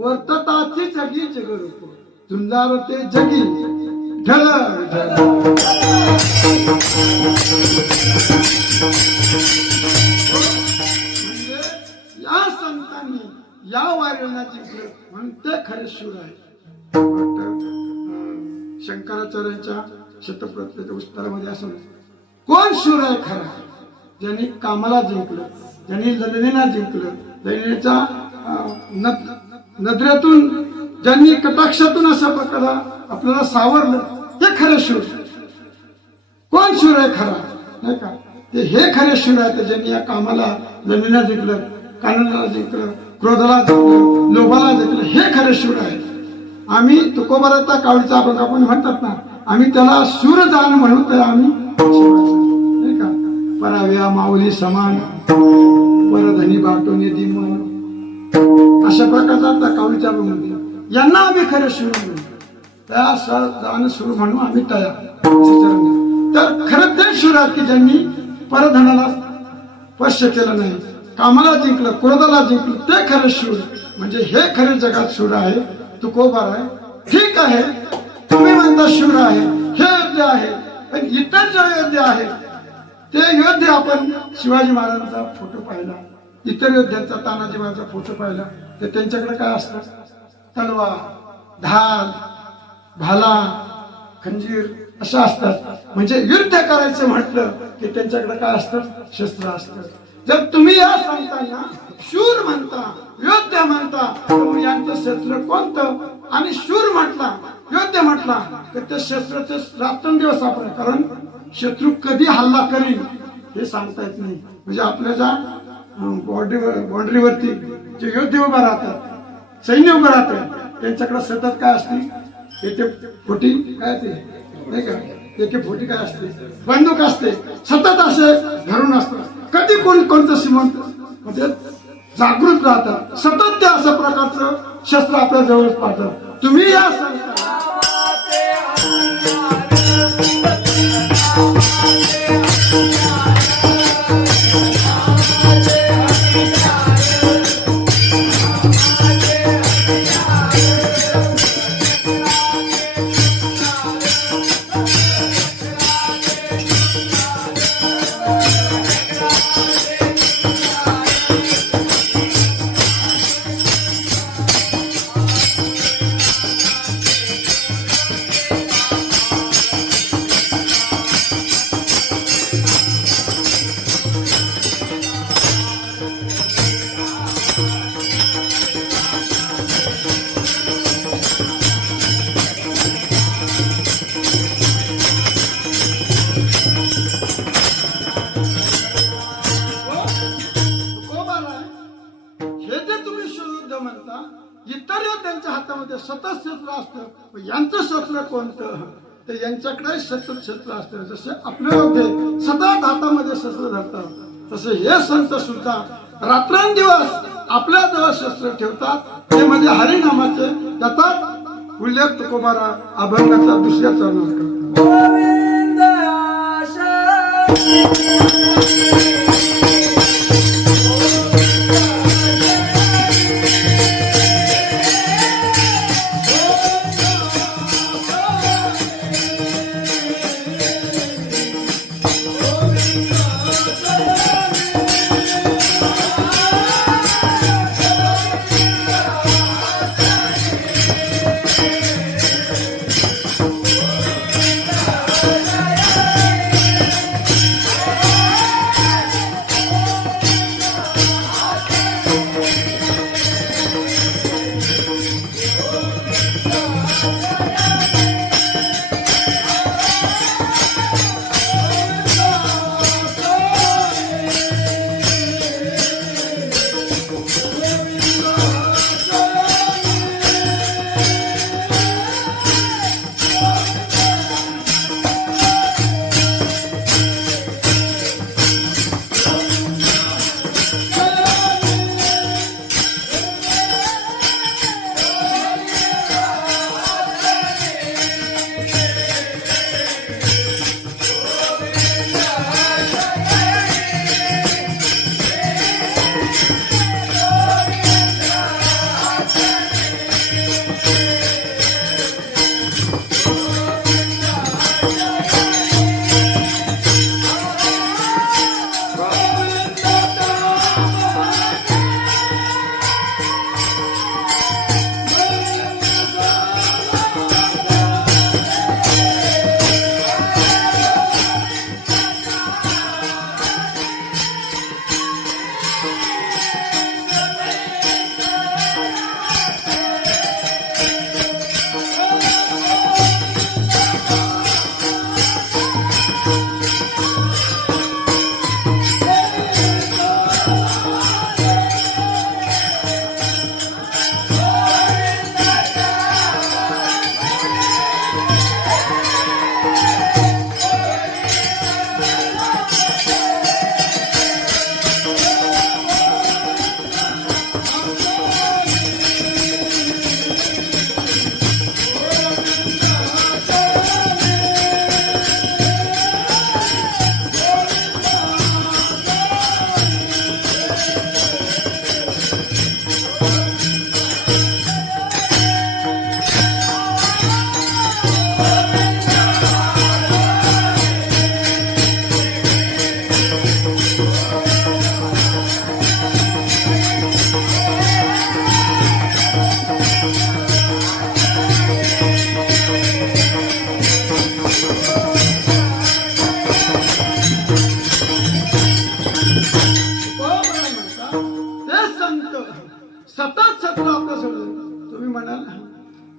वर्तताची जगी जगरूप झुंजार ते जगी ढल म्हणजे या संतांनी या वारीला जिंकलं म्हणून ते खरे शूर आहे. शंकराचार्यांच्या शतप्रत्येच्या उत्तरामध्ये असं कोण शूर आहे खरा? ज्यांनी कामाला जिंकलं, ज्यांनी ललनेला जिंकलं, ललनेच्या नजरेतून ज्यांनी कटाक्षातून अशा प्रकारे आपल्याला सावरलं, ते खरे शूर. कोण शूर आहे खरा? नाही का? ते हे खरे शूर आहेत ज्यांनी या कामाला ललनेला जिंकलं, कानाला जिंकलं, क्रोधाला जिंकलं, लोभाला जिंकलं. हे खरे शूर आहे. आम्ही तुकोबाराचा कावडीचा अभंग आपण म्हणतात ना, आम्ही त्याला शूर जाण म्हणून तर आम्ही नाही का पराव्या माऊली समान परधनी बाटोने दिमन अशा प्रकारचा त्या कावडीच्या अभंग यांना आम्ही खरे शूर म्हणू. त्या जाण शूर म्हणून आम्ही तयार. तर खरं ते शूर आहेत की ज्यांनी परधनाला स्पर्श केलं नाही, कामाला जिंकलं, क्रोधाला जिंकलं. ते खरे शूर. म्हणजे हे खरे जगात शूर आहे. तुकोबार आहे. ठीक आहे, तुम्ही म्हणता शूर आहे, हे योद्धे आहे, पण इतर जे योद्धे आहेत ते योद्धे आपण शिवाजी महाराजांचा फोटो पाहिला, इतर योद्ध्यांचा तानाजी महाराजांचा फोटो पाहिला, तर त्यांच्याकडे काय असतं? तलवार, ढाल, भाला, खंजीर असं असतात. म्हणजे युद्ध करायचं म्हटलं की त्यांच्याकडे काय असतं? शस्त्र असतं. जर तुम्ही या सांगताना शूर म्हणता, योद्धा म्हणता, तर यांचं शस्त्र कोणतं? आणि शूर म्हटला, योद्धा म्हटला तर ते शस्त्र रात्रंदिवस आपण, कारण शत्रू कधी हल्ला करील हे सांगता येत नाही. म्हणजे आपल्या ज्या बाउंड्रीवरती जे योद्धे उभा राहतात, सैन्य उभं राहतं, त्यांच्याकडे सतत काय असते? AK-40 काय ते नाही का, AK-40 काय असते? बंदूक असते. सतत असे धरून असतात. कधी कोणतं श्रीमंत म्हणजे जागृत राहतात. सतत ते अशा प्रकारचं शस्त्र आपल्या जवळ पाहतात. तुम्ही या सांगता शस्त्र असतं, पण यांचं शस्त्र कोणतं? तर यांच्याकडे शस्त्र असतं. जसे आपले होते सतत हातामध्ये शस्त्र धरतात, तसे हे संत सुद्धा रात्रंदिवस आपल्या जवळ शस्त्र ठेवतात. ते म्हणजे हरिनामाचे. त्याचा उल्लेख तुकोबारा अभंगाचा दुसऱ्या चरणात करतात. गोविंद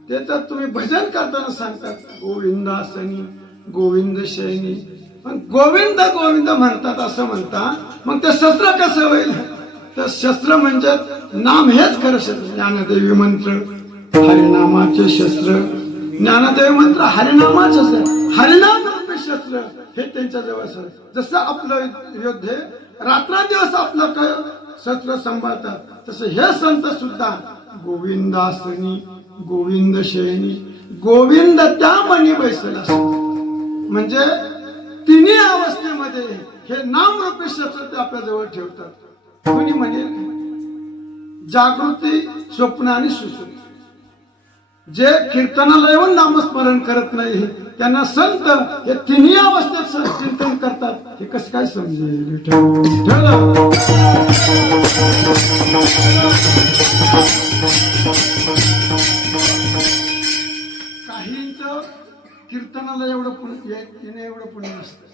ते तर तुम्ही भजन करताना सांगतात गोविंदासनी गोविंद शयनी, पण गोविंद गोविंद म्हणतात असं म्हणता, मग ते शस्त्र कसं होईल? तर शस्त्र म्हणजे नाम हेच खरं शस्त्र. ज्ञानदेवी मंत्र हरिनामाचे शस्त्र, ज्ञानदेवी मंत्र हरिनामाचेच आहे. हरिनाम रूपी शस्त्र हे त्यांच्या जवळ आहे. जसं आपलं योद्धे रात्रंदिवस आपलं काय शस्त्र सांभाळतात, तसं हे संत सुद्धा गोविंदासनी गोविंद शयनी, गोविंद त्या मनी बैसला, म्हणजे तिन्ही अवस्थेमध्ये हे नामरूपी शस्त्र ते आपल्या जवळ ठेवतात. कोणी म्हणे जागृती, स्वप्न आणि सुसुप्ती. जे कीर्तनाला येऊन नामस्मरण करत नाही त्यांना संत हे तिन्ही अवस्थेत कीर्तन करतात. हे कसं काय समजेल? काहींचं कीर्तनाला एवढं पुण्य एवढं पुण्य नसतं,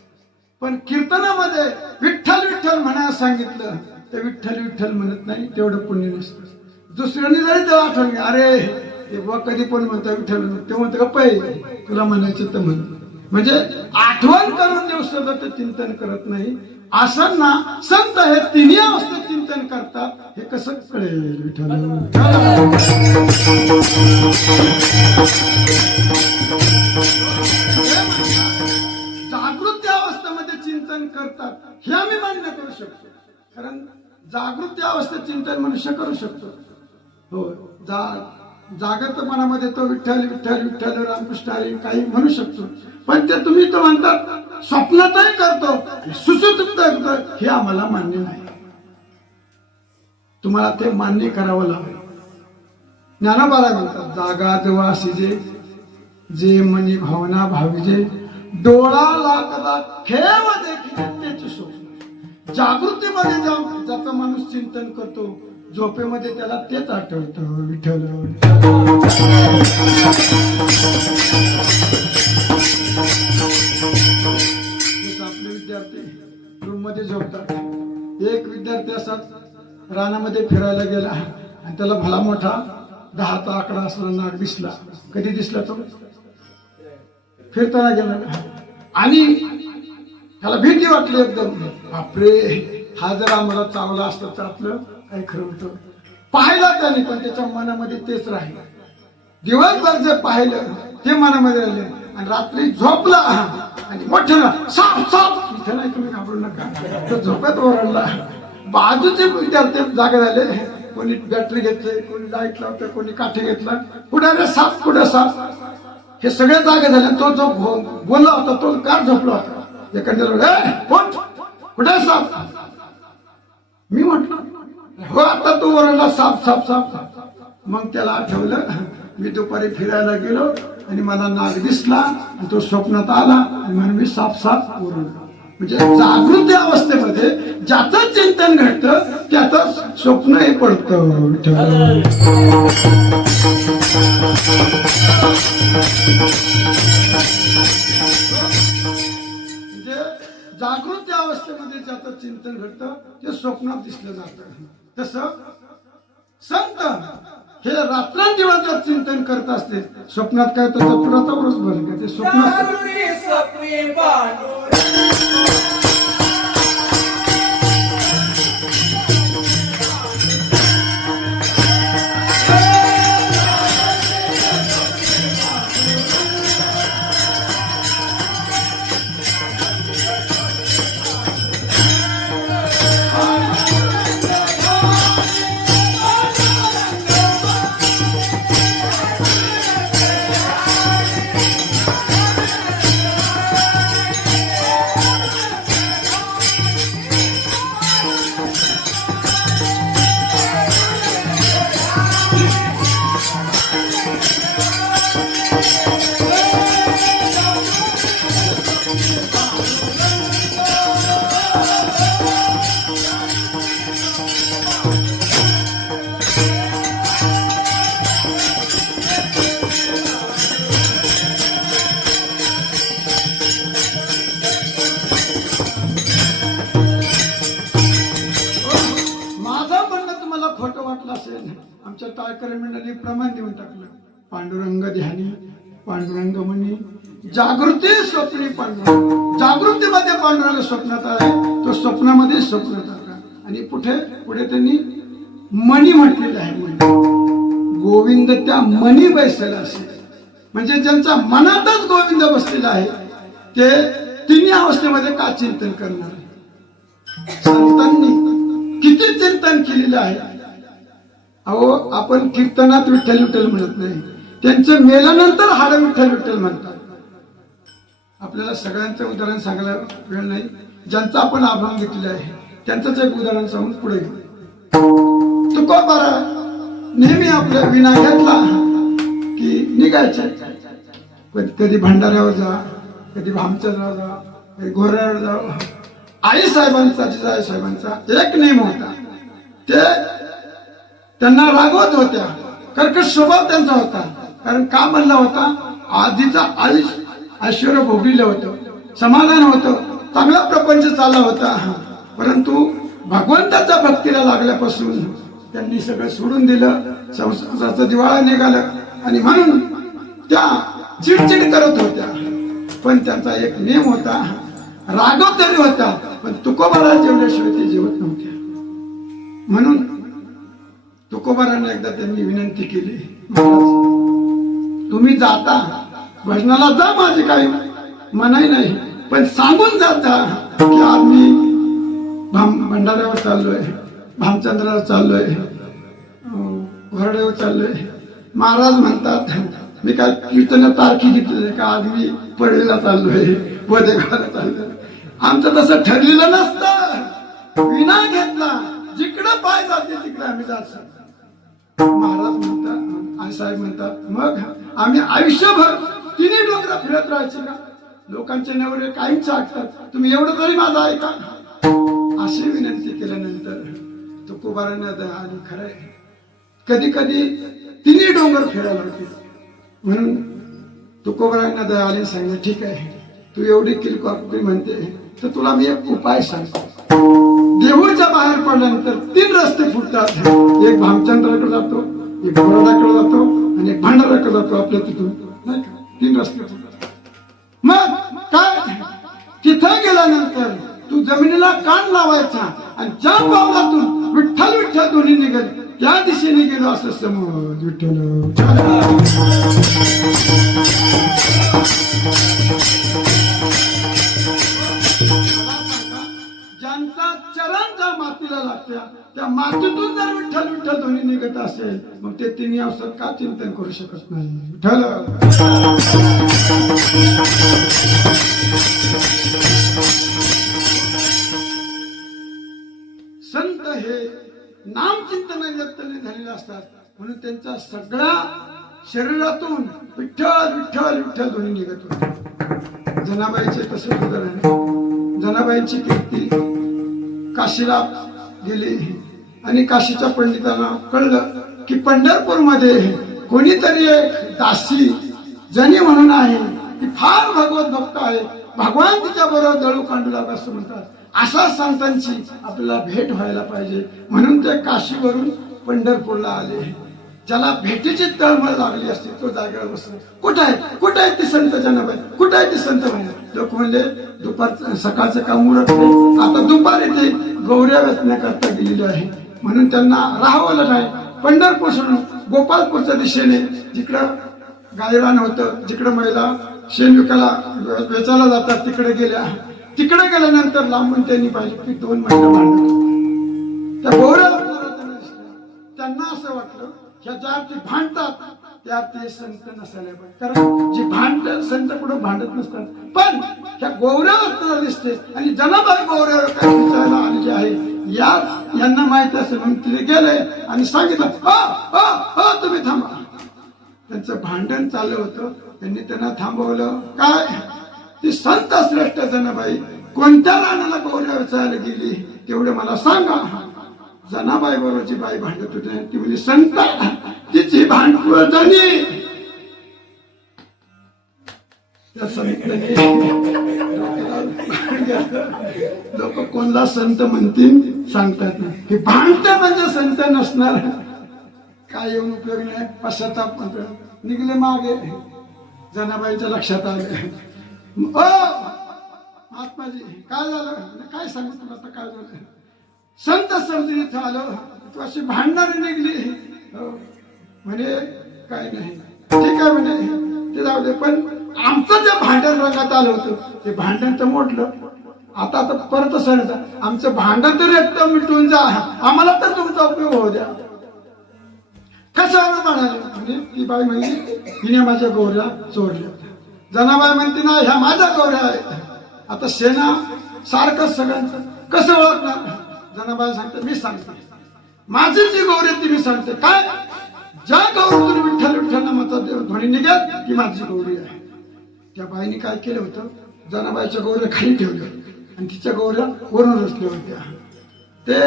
पण कीर्तनामध्ये विठ्ठल विठ्ठल म्हणायला सांगितलं तर विठ्ठल विठ्ठल म्हणत नाही, तेवढं पुण्य नसतं. दुसऱ्यांनी जरी तेव्हा आठवण घ्या, अरे ते व कधी पण म्हणता विठ्ठल, ते म्हणतं गप्पा तुला म्हणायचं तर म्हण. म्हणजे आठवण करून दिवसाला ते चिंतन करत नाही. असंना संत हे तिन्ही अवस्थेत चिंतन करतात हे कसं कळेल विठ्ठल? जागृती अवस्थेमध्ये चिंतन करतात हे आम्ही मान्य करू शकतो, कारण जागृती अवस्थेत चिंतन मनुष्य करू शकतो. हो, जागृत मनामध्ये तो विठ्ठल विठ्ठल विठ्ठल रामकृष्ण हरी काही म्हणू शकतो, पण ते तुम्ही तो म्हणतात स्वप्नातही करतो सुसुप्त करतो हे आम्हाला मान्य नाही. तुम्हाला ते मान्य करावं लागेल. ज्ञानोबाला म्हणतात जागा जवळ असिजे जे मनी भावना भाविजे डोळा लागला खेळ देखील त्याची स्वप्न. जागृतीमध्ये ज्याचा माणूस चिंतन करतो झोपेमध्ये त्याला तेच आठवतं विठ्ठल. आपले विद्यार्थी रूम मध्ये झोपतात. एक विद्यार्थी असाच रानामध्ये फिरायला गेला आणि त्याला भला मोठा 10चा आकडा असला नाग दिसला. कधी दिसला तो? फिरताना गेला आणि त्याला भीती वाटली एकदम. बापरे, हा जर आम्हाला चावला असता तर आपलं काय खरं होतं. पाहिला त्याने, पण त्याच्या मनामध्ये तेच राहिलं. दिवसभर जे पाहिलं ते मनामध्ये राहिले आणि रात्री झोपला आणि मोठ्याला साप साप. इथे नाही, तुम्ही घाबरू नका. तो झोपेत ओरडला. बाजूचे विद्यार्थी जागे झाले. कोणी बॅटरी घेतली, कोणी लाईट लावतं, कोणी काठी घेतला. कुठे रे साप, कुठे साप. हे सगळे जागे झाले. तो जो बोलला होता तो कार झोपला होता. एखाद्याला कुठे साप. मी म्हटलं हो, आता तू ओरडला साप साप साप. मग त्याला आठवलं मी दुपारी फिरायला गेलो आणि मला नाग दिसला आणि तो स्वप्नात आला आणि म्हणून मी साप साप ओरडलो. म्हणजे जागृती अवस्थेमध्ये ज्याचं चिंतन घडतं त्याचं स्वप्न हे पडतं. म्हणजे जागृती अवस्थेमध्ये ज्याचं चिंतन घडतं ते स्वप्नात दिसलं जातं. तसं संत हे रात्रंदिवस जर चिंतन करत असते स्वप्नात काय त्याचा पुराचा वरच भर का ते स्वप्नात. आमच्या टाळकरी मंडळी प्रमाण देऊन टाकलं. पांडुरंग ध्यानी पांडुरंग म्हणी जागृती स्वप्नी पांडुरंग. जागृतीमध्ये पांडुरंग स्वप्नात आहे, तो स्वप्नामध्ये स्वप्नात आला. आणि पुढे त्यांनी मणी म्हटलेले आहे. मणी गोविंद त्या मणी बसलेला असेल. म्हणजे ज्यांच्या मनातच गोविंद बसलेला आहे ते तिन्ही अवस्थेमध्ये का चिंतन करणार. संतांनी किती चिंतन केलेलं आहे. अहो, आपण कीर्तनात विठ्ठल विठ्ठल म्हणत नाही, त्यांचं मेल्यानंतर हाड विठ्ठल विठ्ठल म्हणतात. आपल्याला सगळ्यांचं उदाहरण सांगायला वेळ नाही. ज्यांचा आपण अभंग घेतलेला आहे त्यांचंच एक उदाहरण सांगून पुढे घेऊ. तुकोबारा नेहमी आपल्या विना घेतला की निघायचे. कधी भंडाऱ्यावर जा, कधी भामचंद्रावर जा, कधी घोऱ्यावर जा. आई साहेबांचा जिजाई साहेबांचा एक नेम होता. ते त्यांना रागवत होत्या, कर्कश स्वभाव त्यांचा होता. कारण का म्हणला होता, आधीचा ऐश्वर भोगलेलं होतं, समाधान होतं, चांगला प्रपंच चालला होता. परंतु भगवंताच्या भक्तीला लागल्यापासून त्यांनी सगळं सोडून दिलं. संसाराचं दिवाळा निघालं आणि म्हणून त्या चिडचिड करत होत्या. पण त्यांचा एक नियम होता, रागव तरी होता पण तुकोबाराज जेवल्याशिवाय ते जेवत नव्हते. म्हणून तुकोबारांना एकदा त्यांनी विनंती केली, महाराज तुम्ही जाता भजनाला जा, माझी काही मनाई नाही, पण सांगून जाता की आज मी भंडाऱ्यावर चाललोय, भामचंद्रावर चाललोय, घोरड्यावर चाललोय. महाराज म्हणतात मी काय कीर्तन तारखी घेतली का, आज मी पडलेला चाललोय, वदेगावला चाललोय. आमचं तसं ठरलेलं नसतं, विना घेतला जिकडं पाय जाते तिकडे आम्ही जायचं. महाराज म्हणतात आणि साहेब म्हणतात मग आम्ही आयुष्यभर तिन्ही डोंगरा फिरत राहायचे का, लोकांचे नवरे काहीच चाकतात, तुम्ही एवढं तरी माझं ऐका. अशी विनंती केल्यानंतर तुकोबारांना आणि खरंय कधी कधी तिन्ही डोंगर फिरायला होते. म्हणून तुकोबारांना दया आली, सांगितलं ठीक आहे तू एवढी किरकोळ म्हणते तर तुला मी एक उपाय सांगतो. देहूच्या बाहेर पडल्यानंतर 3 रस्ते फुटतात, एक भामचंद्राकडे जातो, एक घोरड्याकडे जातो आणि एक भंडाऱ्याकडे जातो. आपल्या तिथून नाही का 3 रस्ते फुटतात. मग काय तिथं गेल्यानंतर तू जमिनीला कान लावायचा आणि ज्या पावलातून विठ्ठल विठ्ठल दोन्ही निघेल त्या दिशेने गेलो असं समज. विठ्ठल ज्यांचा चरण ज्या मातीला लागत्या त्या मातीतून जर विठ्ठल विठ्ठल दोन्ही निघत असेल मग ते तिन्ही अवसर का चिंतन करू शकत नाही. विठ्ठल संत हे नाम चिंतनाने झालेले असतात, म्हणून त्यांच्या सगळ्या शरीरातून विठ्ठल विठ्ठल विठ्ठल दोन्ही निघत होते. जनाबाईचे तसे उदाहरण, जनाबाईंची कीर्ती काशीला गेली आणि काशीच्या पंडितांना कळलं की पंढरपूर मध्ये कोणीतरी एक दासी जनी म्हणून आहे, ती फार भगवत भक्त आहे, भगवान तिच्या बरोबर दळू कांडू लागला असं म्हणतात. अशा संतांची आपल्याला भेट व्हायला पाहिजे, म्हणून ते काशीवरून पंढरपूरला आले. ज्याला भेटीची तळमळ लागली असते तो जागेवर बसला. कुठे आहे ती संत जनाबाई, कुठे आहे ती संत म्हणले. लोक म्हणले दुपार सकाळचं काम उरकले, आता दुपारी ते गौऱ्या वेचण्याकरता गेलेले आहे, म्हणून त्यांना राहवलं नाही. पंढरपूर सोडून गोपालपूरच्या दिशेने जिकडं गायरान होतं, जिकडं महिला शेण विकायला वेचायला जातात तिकडे गेल्या. तिकडे गेल्यानंतर लांबून त्यांनी पाहिजे की 2 महिला भांडत त्या गौऱ्या त्यांना असं वाटलं ह्या ज्या अर्थी भांडतात त्या अर्थी संत नसायला पाहिजे, कारण जी भांडत संत कुठं भांडत नसतात. पण ह्या गौऱ्या असताना दिसते आणि जनाबाई गौऱ्यावर काय विचारायला आलेली आहे यांना माहित असेल म्हणून तिथे गेले आणि सांगितलं तुम्ही थांबा. त्यांचं भांडण चाललं होतं, त्यांनी त्यांना थांबवलं. काय ती संत श्रेष्ठ जनाबाई कोणत्या रानाला गौऱ्या विचारायला गेली तेवढं मला सांगा. जनाबाई बरोबर जी बाई भांडत होती ती म्हणजे संत, तिची भांडकुळ जनी. त्या संतांनी लोक कोणला संत म्हणतील सांगतात ना, हे भांडत म्हणजे संत नसणार. काय येऊन उपयोग नाही, पश्चाताप निघले मागे. जनाबाईच्या लक्षात आले, महात्माजी काय झालं, काय सांगितलं आता काय झालं. संत समजून इथं आलं, तू अशी भांडणारी निघली. म्हणे काय नाही, ठीक आहे म्हणे ते जाऊ दे, पण आमचं जे भांडण रंगात आलं होतं ते भांडण तर मोडलं. आता परत सांगायचं आमचं भांडण तर एकदम मिटून जा, आम्हाला तर तुमचा उपयोग होऊ द्या. कशावर म्हणाले, म्हणजे ती बाई म्हणली हिने माझ्या गौऱ्या चोरल्या. जनाबाई म्हणते ना ह्या माझ्या गौऱ्या आहेत. आता सेना सारखं सगळ्यांचं कसं ओळखणार. जनाबाई सांगते मी सांगते माझी जी गौरी ती मी सांगते. काय ज्या गौरीतून विठ्ठल विठ्ठल नामाचा ध्वनी निघेल ती माझी गौरी आहे. त्या बाईने काय केलं होतं, जनाबाईच्या गौऱ्या खाली ठेवल्या आणि तिच्या गौऱ्या वरून रचल्या होत्या. ते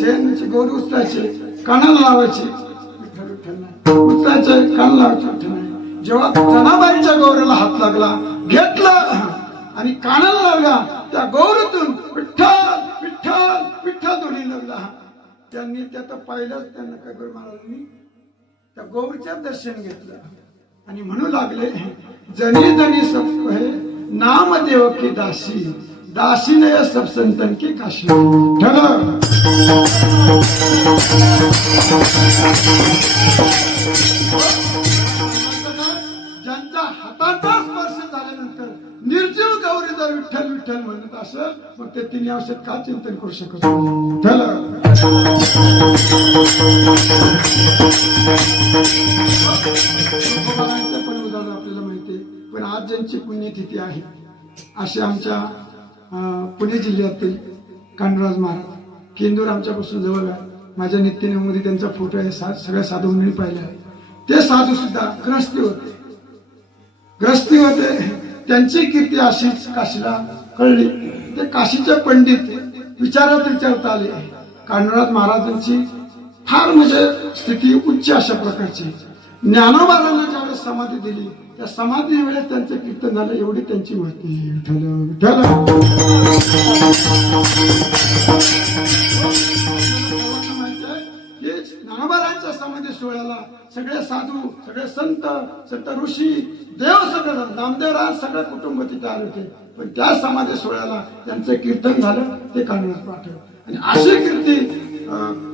सेनेची गौरी उचलायचे कानाला लावायची, विठ्ठल विठ्ठल उचलायचे कानाला लावायचे विठ्ठल नाही. जेव्हा जनाबाईच्या गौऱ्याला हात लागला, घेतला आणि कानाला लागला, त्या गौरीतून विठ्ठल विठ्ठल विठ्ठल ध्वनी लागला. त्यांनी त्यात पाहिलंच, त्यांना काय करू महाराजांनी त्या गौरीचं दर्शन घेतलं आणि म्हणू लागले जनी जनी सब है नाम देव की दासी, दासी ने सब संतन के काशी ठल ज्यांच्या हाताचा स्पर्श झाल्यानंतर निर्जीव गौरी जर विठ्ठल विठ्ठल म्हणत असेल मग ते तिन्ही औषध का चिंतन करू शकत ठल पण उदाहरण आपल्याला माहिती आहे. पण आज ज्यांची पुण्यतिथी आहे असे आमच्या पुणे जिल्ह्यातील कांडराज महाराज केंदूर आमच्यापासून जवळ आहे. माझ्या नित्यनेमध्ये त्यांचा फोटो आहे. सगळ्या साधू मंडळी पाहिल्या. ते साधू सुद्धा ग्रस्ती होते. त्यांची कीर्ती अशीच काशीला कळली. ते काशीचे पंडित विचारत आले. कांडराज महाराजांची फार म्हणजे स्थिती उच्च अशा प्रकारची. ज्ञानोबारांना ज्यावेळेस समाधी दिली त्या समाधी वेळेस त्यांचं कीर्तन झालं. एवढी त्यांची महती विठ्ठल ज्ञानोबारांच्या समाधी सोहळ्याला सगळे साधू सगळे संत ऋषी देव सगळं नामदेवराज सगळं कुटुंब तिथे आले होते. पण त्या समाधी सोहळ्याला त्यांचं कीर्तन झालं. ते काढण्यात पाठवलं आणि अशी कीर्ती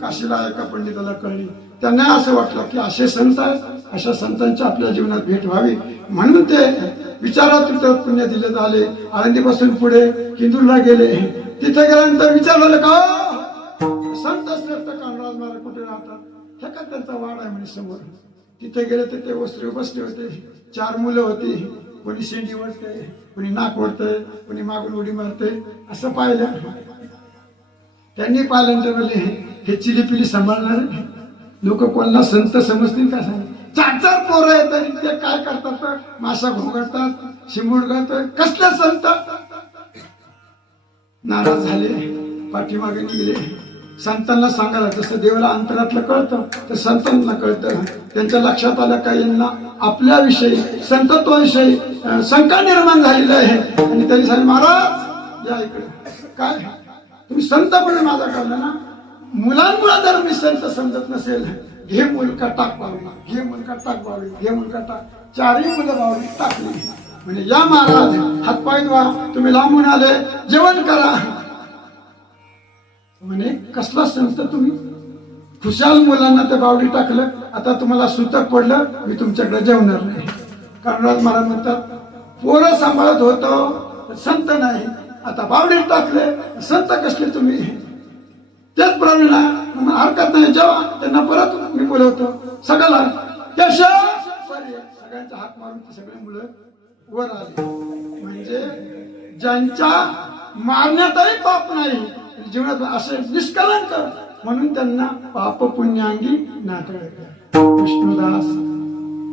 काशीला एका पंडिताला कळली. त्यांना असं वाटलं की असे संत आहेत. अशा संतांच्या आपल्या जीवनात भेट व्हावी म्हणून ते विचारात पुण्य दिले आले. आळंदीपासून पुढे किंदूरला गेले. तिथे गेल्यानंतर विचारलं का संत श्रेष्ठ कांडराज महाराज कुठे राहतात. हे का त्यांचा वाड आहे म्हणजे समोर. तिथे गेले तर ते वस्त्र बसले होते. 4 मुलं होती. कोणी शेंडी ओढते, कोणी नाक ओढतंय, कोणी मागून उडी मारते. असं पाहिलं. त्यांनी पाहिल्यानंतर बोलले हे चिलीपिली सांभाळणार लोक कोणाला संत समजतील का सांग. 4 पोरं आहेत तरी ते काय करतात. माशा घोगडतात, शिंबूड करतात. कसले संत. नाराज झाले. पाठीमागे निघले. संतांना सांगायला जसं देवाला अंतरातलं कळतं तर संतांना कळतं. त्यांच्या लक्षात आलं का यांना आपल्याविषयी संतत्वाविषयी शंका निर्माण झालेली आहे. आणि त्यांनी सांगितलं महाराज या इकडे. काय तुम्ही संतपणे माझा करला ना. मुलांमुळे जर मी संत समजत नसेल हे मुलका टाक बावली, हे मुलका टाक बावली, हे मुलका टाक. 4ही मुलं बावली टाकली. म्हणजे या महाराज हातपाय धुवा, तुम्ही लांबून आले जेवण करा. म्हणे कसला संत तुम्ही. खुशाल मुलांना ते बावडी टाकलं. आता तुम्हाला सुतक पडलं मी तुमच्याकडे जेवणार नाही. कांडराज महाराज म्हणतात पोरं सांभाळत होतो संत नाही. आता बावडीत टाकले संत कसले तुम्ही. तेच प्रवीणा हरकत नाही जेव्हा त्यांना परत मी बोलवतो. सगळ्याला सगळ्यांचा हात मारून ते सगळे मुलं वर आले. म्हणजे ज्यांच्या मारण्यातही पाप नाही जीवनात असे निष्कलंक म्हणून त्यांना पाप पुण्याअंगी नाटक. विष्णुदास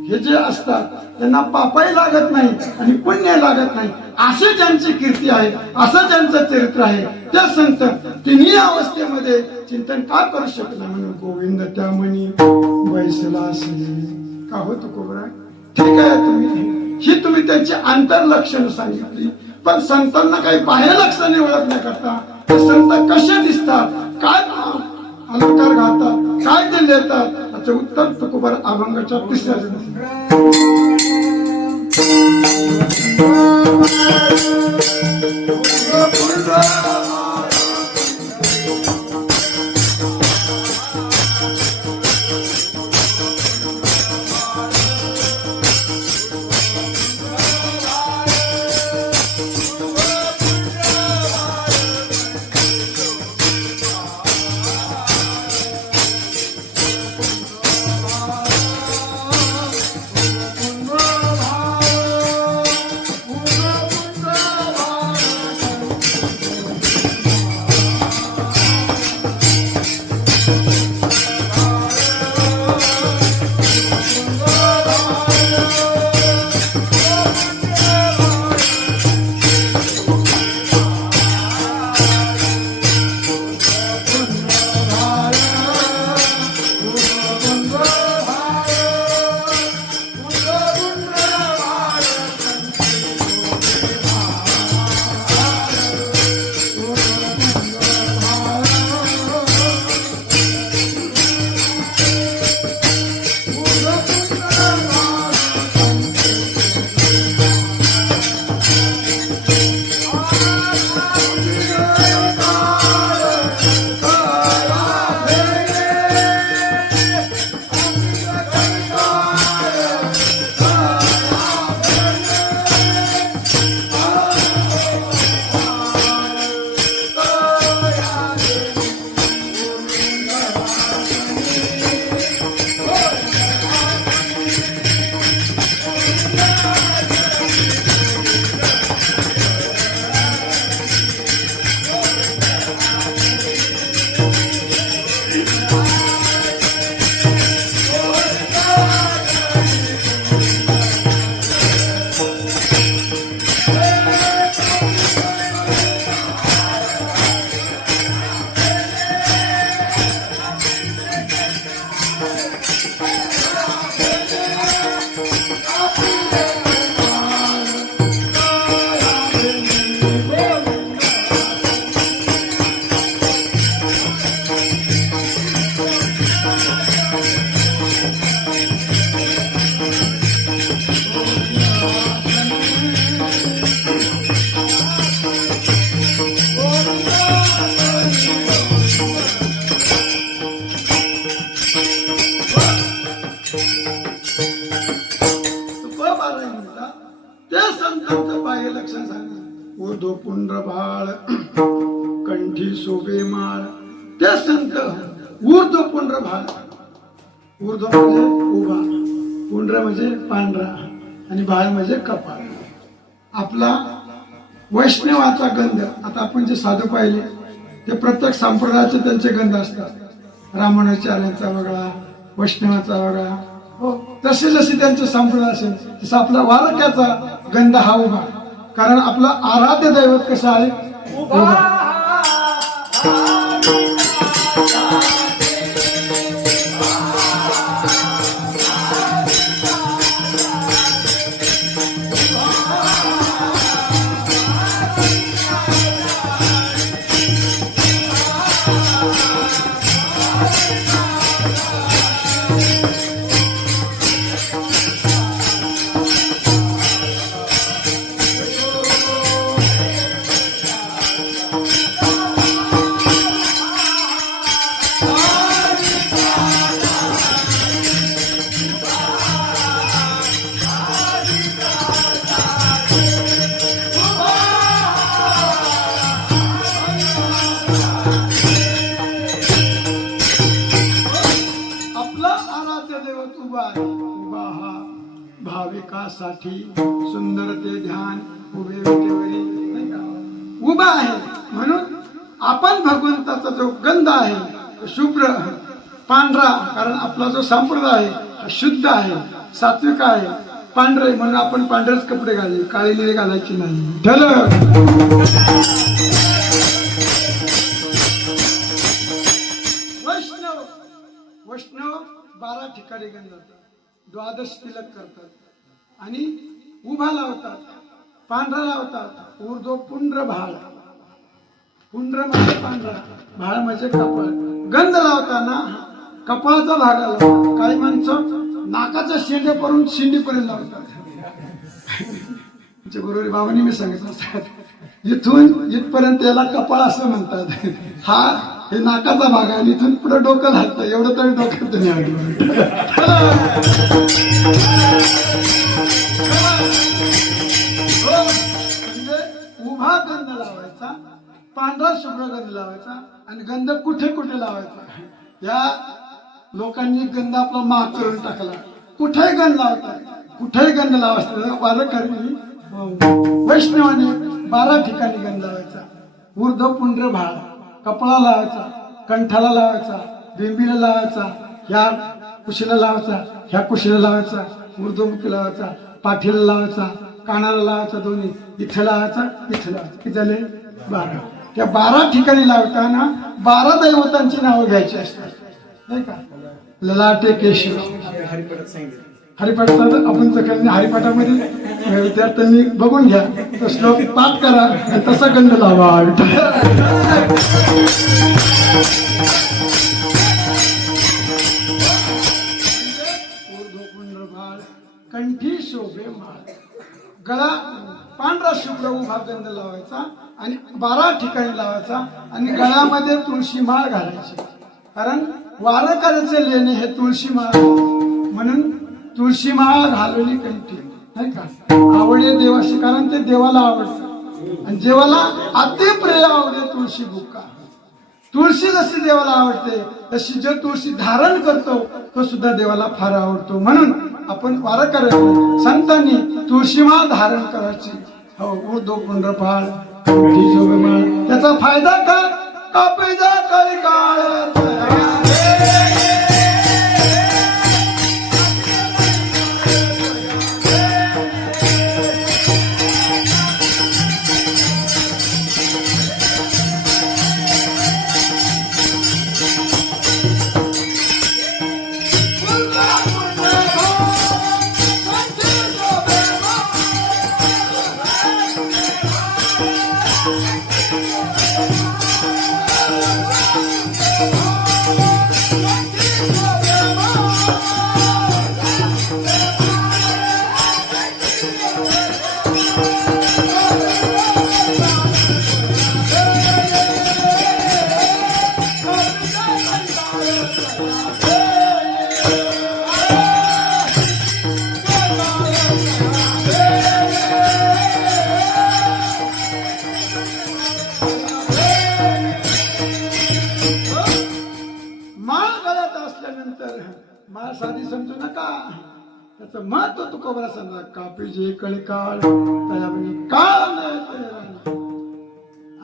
हे जे असतात त्यांना पापही लागत नाही आणि पुण्य लागत नाही. असे ज्यांची कीर्ती आहे असं ज्यांचं चरित्र आहे त्या संत तिन्ही अवस्थेमध्ये चिंतन का करू शकला. म्हणून गोविंद त्या म्हणी बैसला का होतो कोबरा. ठीक आहे तुम्ही त्यांची आंतरलक्षणं सांगितली. पण संतांना काही बाह्य लक्षणे ओळखण्याकरता ते संत कसे दिसतात, काय अलंकार घालतात, काय ते लिहितात याचं उत्तर तुकोबार अभंगाच्या 3ऱ्या संतांचं बाह्य लक्षण सांगितलं. ऊर्ध्व पुंड्र भाळ कंठी शोभे माळ. ते संत ऊर्ध्व पुंड्र भाळ. ऊर्ध्व म्हणजे उभा, पुंड्र म्हणजे पांढरा आणि भाळ म्हणजे कपाळ. आपला वैष्णवाचा गंध. आता आपण जे साधू पाहिले ते प्रत्येक संप्रदायाचे त्यांचे गंध असतात. रामानुजाचार्यांचा वेगळा, वैष्णवाचा वेगळा. हो, तसे जसे त्यांचे संप्रदाय असेल तसं आपला वारक्याचा गंध हा उभा. कारण आपलं आराध्य दैवत कसं आहे? उभा. भाविकासाठी सुंदर ते ध्यान उभे विटेवरी. उभा आहे म्हणून आपण भगवंताचा जो गंध आहे तो शुभ्र पांढरा. कारण आपला जो संप्रदाय आहे शुद्ध आहे, सात्विक आहे, पांढरे म्हणून आपण पांढरेच कपडे घालायचे, काळे निळे घालायचे नाही. वैष्णव वैष्णव 12 ठिकाणी गंध, 12 तिलक करतात आणि उभा लावतात, पांढरा लावतात. ऊर्ध्व पुंड्र भाळ. पुंड्र म्हणजे पांढरा, भाळ म्हणजे कपाळ. गंध लावताना कपाळाचा भाग लावतात. काही माणसं नाकाच्या शेंड्यापर्यंत शिंडीपर्यंत लावतात. बरोबर बाबांनी मी सांगितलं असतात, इथून इथपर्यंत याला कपाळ असं म्हणतात. हा हे नाकाचा भाग आहे, इथून पुढे डोकं घालतं. एवढं तरी डोक्यात नाही आलं. म्हणजे उभा गंध लावायचा, पांढरा शुभ्र गंध लावायचा. आणि गंध कुठे कुठे लावायचा? या लोकांनी गंध आपला महाग करून टाकला. कुठे गंध लावतात, कुठेही गंध लावायचा. वारकरी वैष्णवाने 12 ठिकाणी गंध लावायचा. ऊर्ध्व पुंड्र भाळ, कपाळाला लावायचा, कंठाला लावायचा, बिंबीला लावायचा, ह्या कुशीला लावायचा, ह्या कुशीला लावायचा, ऊर्ध्वमुखी लावायचा, पाठीला लावायचा, कानाला लावायचा, दोन्ही इथे लावायचा, इथे लावायचा. किती झाले? 12. त्या 12 ठिकाणी लावताना 12 दैवतांची नावं घ्यायची असतात, नाही का? ललाटे केशव. हरिपाठात आपण सगळ्यांनी हरिपाठामध्ये विद्यार्थ्यांनी बघून घ्या, तो श्लोक पाठ करा आणि तसा गंध लावा. कंठी शोभे माळ. गळा पांढरा शुभ्र उभा गंध लावायचा आणि 12 ठिकाणी लावायचा. आणि गळ्यामध्ये तुळशी माळ घालायची. कारण वारकऱ्याचे लेणे हे तुळशी माळ, म्हणून तुळशी माळ घालवली कंठी, नाही का? आवडे देवाशी, कारण ते देवाला आवडतं. आणि देवाला अति प्रिय आवडे तुळशी बुक्का. तुळशी जशी देवाला आवडते तशी जो तुळशी धारण करतो तो सुद्धा देवाला फार आवडतो. म्हणून आपण वारकरी संतांनी तुळशी माळ धारण करायची. हो, ऊर्ध्व पुंड्र भाळ, कंठी शोभे माळ. त्याचा फायदा काय? कापेजा कळी काळ. साधी समजू नका, त्याचं महत्व तुकोबरा सांगा. कापी जे कळे काळ तयाबने काळ नाही ते राणी.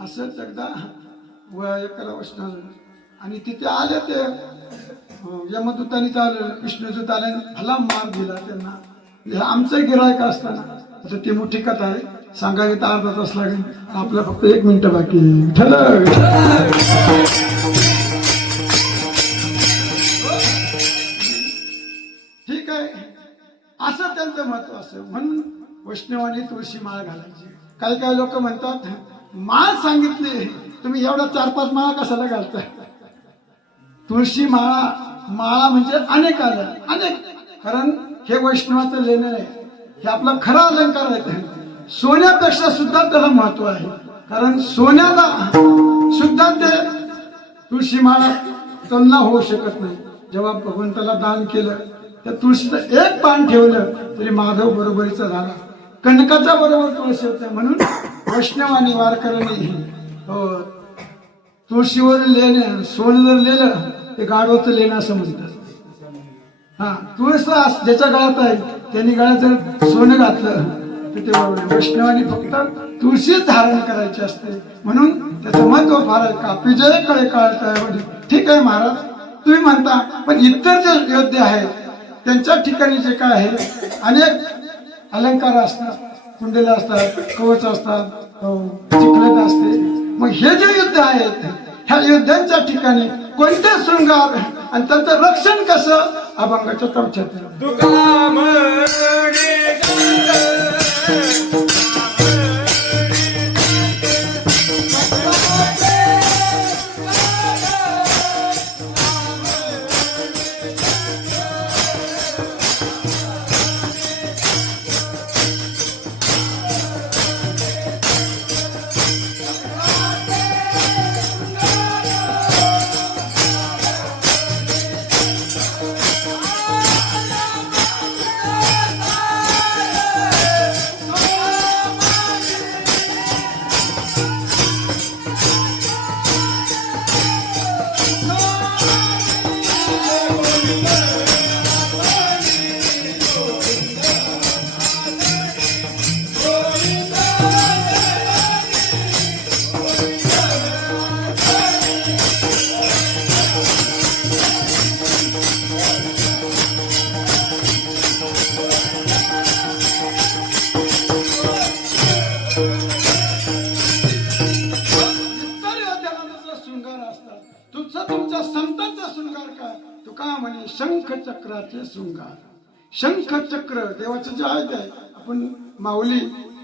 असंच एकदा एकाला वैष्णव आणि तिथे आले ते यमदूतांनी चाललं, विष्णुदूत आले, भला मार दिला त्यांना. हे आमचं गिरायक असताना आता ती मोठी कथा आहे, सांगायला तर अर्धा तास लागेल, आपलं फक्त 1 मिनिट बाकी आहे. ठीक आहे, असं त्यांचं महत्व असं. म्हणून वैष्णवानी तुळशी माळ घालायची. काही काही लोक म्हणतात माळ सांगितली, तुम्ही एवढा 4-5 माळा कशाला घालताय? तुळशी माळा म्हणजे अनेक आल्या, अनेक. कारण हे वैष्णवाचं लेणं आहे, हे आपला खरा अलंकार आहे. सोन्यापेक्षा सुद्धा त्याला महत्व आहे, कारण सोन्याला सुद्धा ते तुळशी माळा तुलना होऊ शकत नाही. जेव्हा भगवंताला दान केलं, त्या तुळशीचं एक पान ठेवलं तरी माधव बरोबरीचा झाला, कनकाच्या बरोबर तुळशी होत्या. म्हणून वैष्णवानी वारकऱ्यांनी तुळशीवर लेणं, सोनं जर लिहिलं ते गाढवाचं लेणं असं म्हणतात. हा, तुळस ज्याच्या गळ्यात आहे त्यांनी गळ्यात जर सोनं घातलं तर ते बरोबर. वैष्णवानी फक्त तुळशीच धारण करायची असते, म्हणून त्याचं महत्व फार आहे. कापी जे कळे काळताय. ठीक आहे महाराज, तुम्ही म्हणता, पण इतर जे योद्धे आहेत त्यांच्या ठिकाणी जे काय आहे, अनेक अलंकार असतात, कुंडले असतात, कवच असतात, चिखलत असते. मग हे जे युद्ध आहेत, ह्या युद्धांच्या ठिकाणी कोणते शृंगार आणि त्यांचं रक्षण कसं, अभंगाच्या 4थ्यात. तुमच्या संतांचा शृंगार काय? तुका म्हणे शंख चक्राचे शृंगार. शंख चक्र देवाचे जे आहेत, आपण माऊली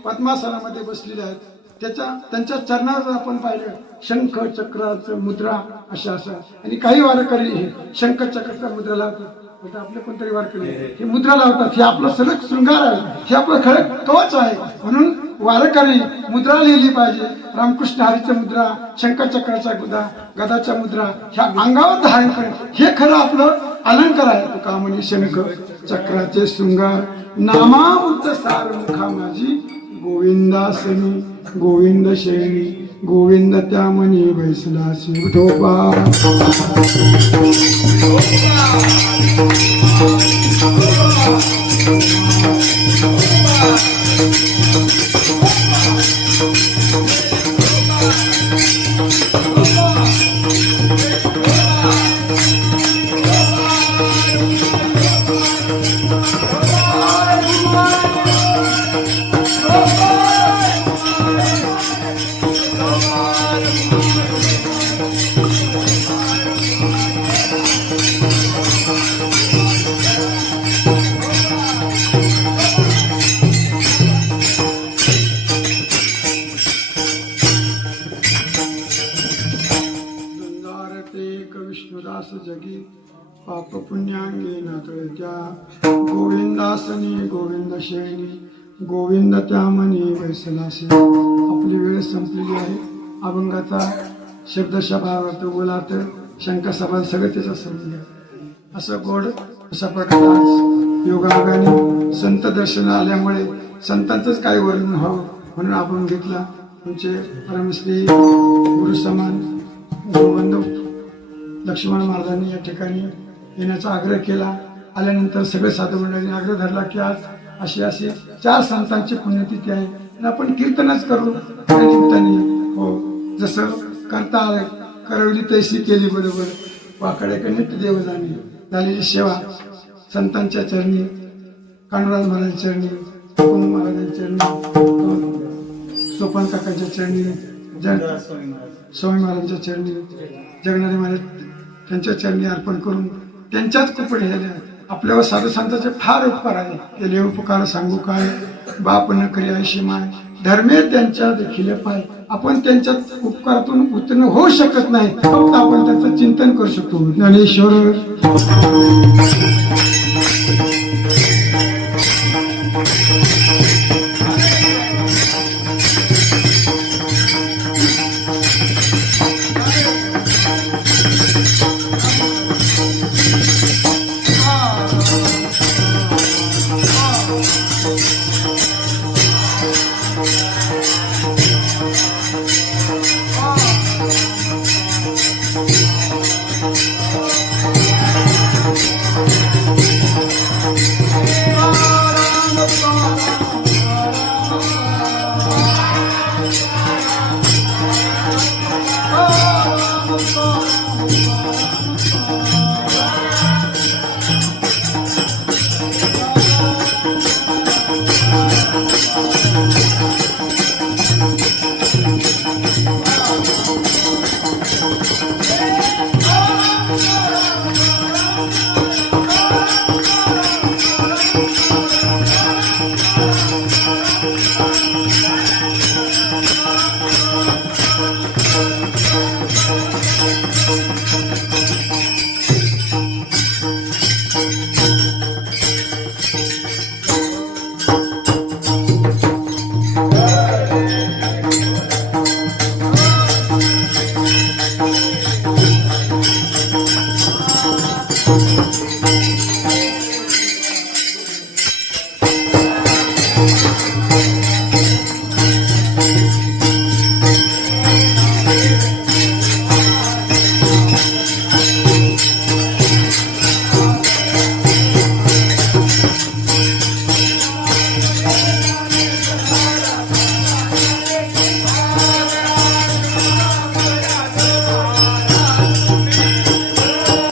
पद्मासनामध्ये बसलेले आहेत, त्यांच्या चरणावर आपण पाहिलं शंख चक्राचं मुद्रा अशा. आणि काही वारकरी शंख चक्राचा मुद्रा लावतात. आपले कोणतरी वारकरी हे मुद्रा लावतात, हे आपलं सलग शृंगार आहे, हे आपलं खरं कवच आहे. म्हणून वारकरी मुद्रा लिहिली पाहिजे. रामकृष्ण हरीच्या मुद्रा, शंखचक्राच्या मुद्रा, गदाच्या मुद्रा ह्या अंगावर धारण करेल, हे खरं आपलं अलंकार आहे. तुका म्हणे शंख चक्राचे शृंगार. नामामृत सार मुखा माझी, गोविंदासनी गोविंद शैली, गोविंद त्या मनी बैसला शिवधोपा. विष्णुदास जगी पाप पुण्याङ्गे न तळत्या. गोविंदासनी गोविंद शैनी, गोविंद त्या मनी वैसलासी. आपली वेळ संपलेली आहे. अभंगाचा शब्दशभावार्थ बोलात शंकरसभा सगळं त्याचा समजलं. असं गोड अशा प्रकारे आज योगायोगाने संत दर्शन आल्यामुळे संतांचंच काही वर्णन व्हावं म्हणून आपण घेतला. तुमचे परमश्री गुरुसमान गुरुबंधू लक्ष्मण महाराजांनी या ठिकाणी येण्याचा आग्रह केला आल्यानंतर सगळे साधू मंडळींनी आग्रह धरला की आज अशी अशी 4 संतांची पुण्यतिथी आहे आणि आपण कीर्तनच करू. त्या निमित्ताने हो जसं करता आलं करवली तैसी केली बरोबर, वाकडे नीट देव जाणे. झालेली सेवा संतांच्या चरणी, कानुराज महाराजांच्या चरणी, तुकोबा महाराजांच्या चरणी, सोपान काकांच्या चरणी, स्वामी महाराजांच्या चरणी, जगणारे महाराज त्यांच्या चरणी अर्पण करून त्यांच्याच कृपेने हे आपल्यावर साधू संतांचे फार उपकार आहे. केले उपकार सांगू काय, बाप न करी ऐशी माय, धर्मे त्यांच्या देखील पाय. आपण त्यांच्या उपकारातून उत्तीर्ण होऊ शकत नाही, फक्त आपण त्याचं चिंतन करू शकतो. ज्ञानेश्वर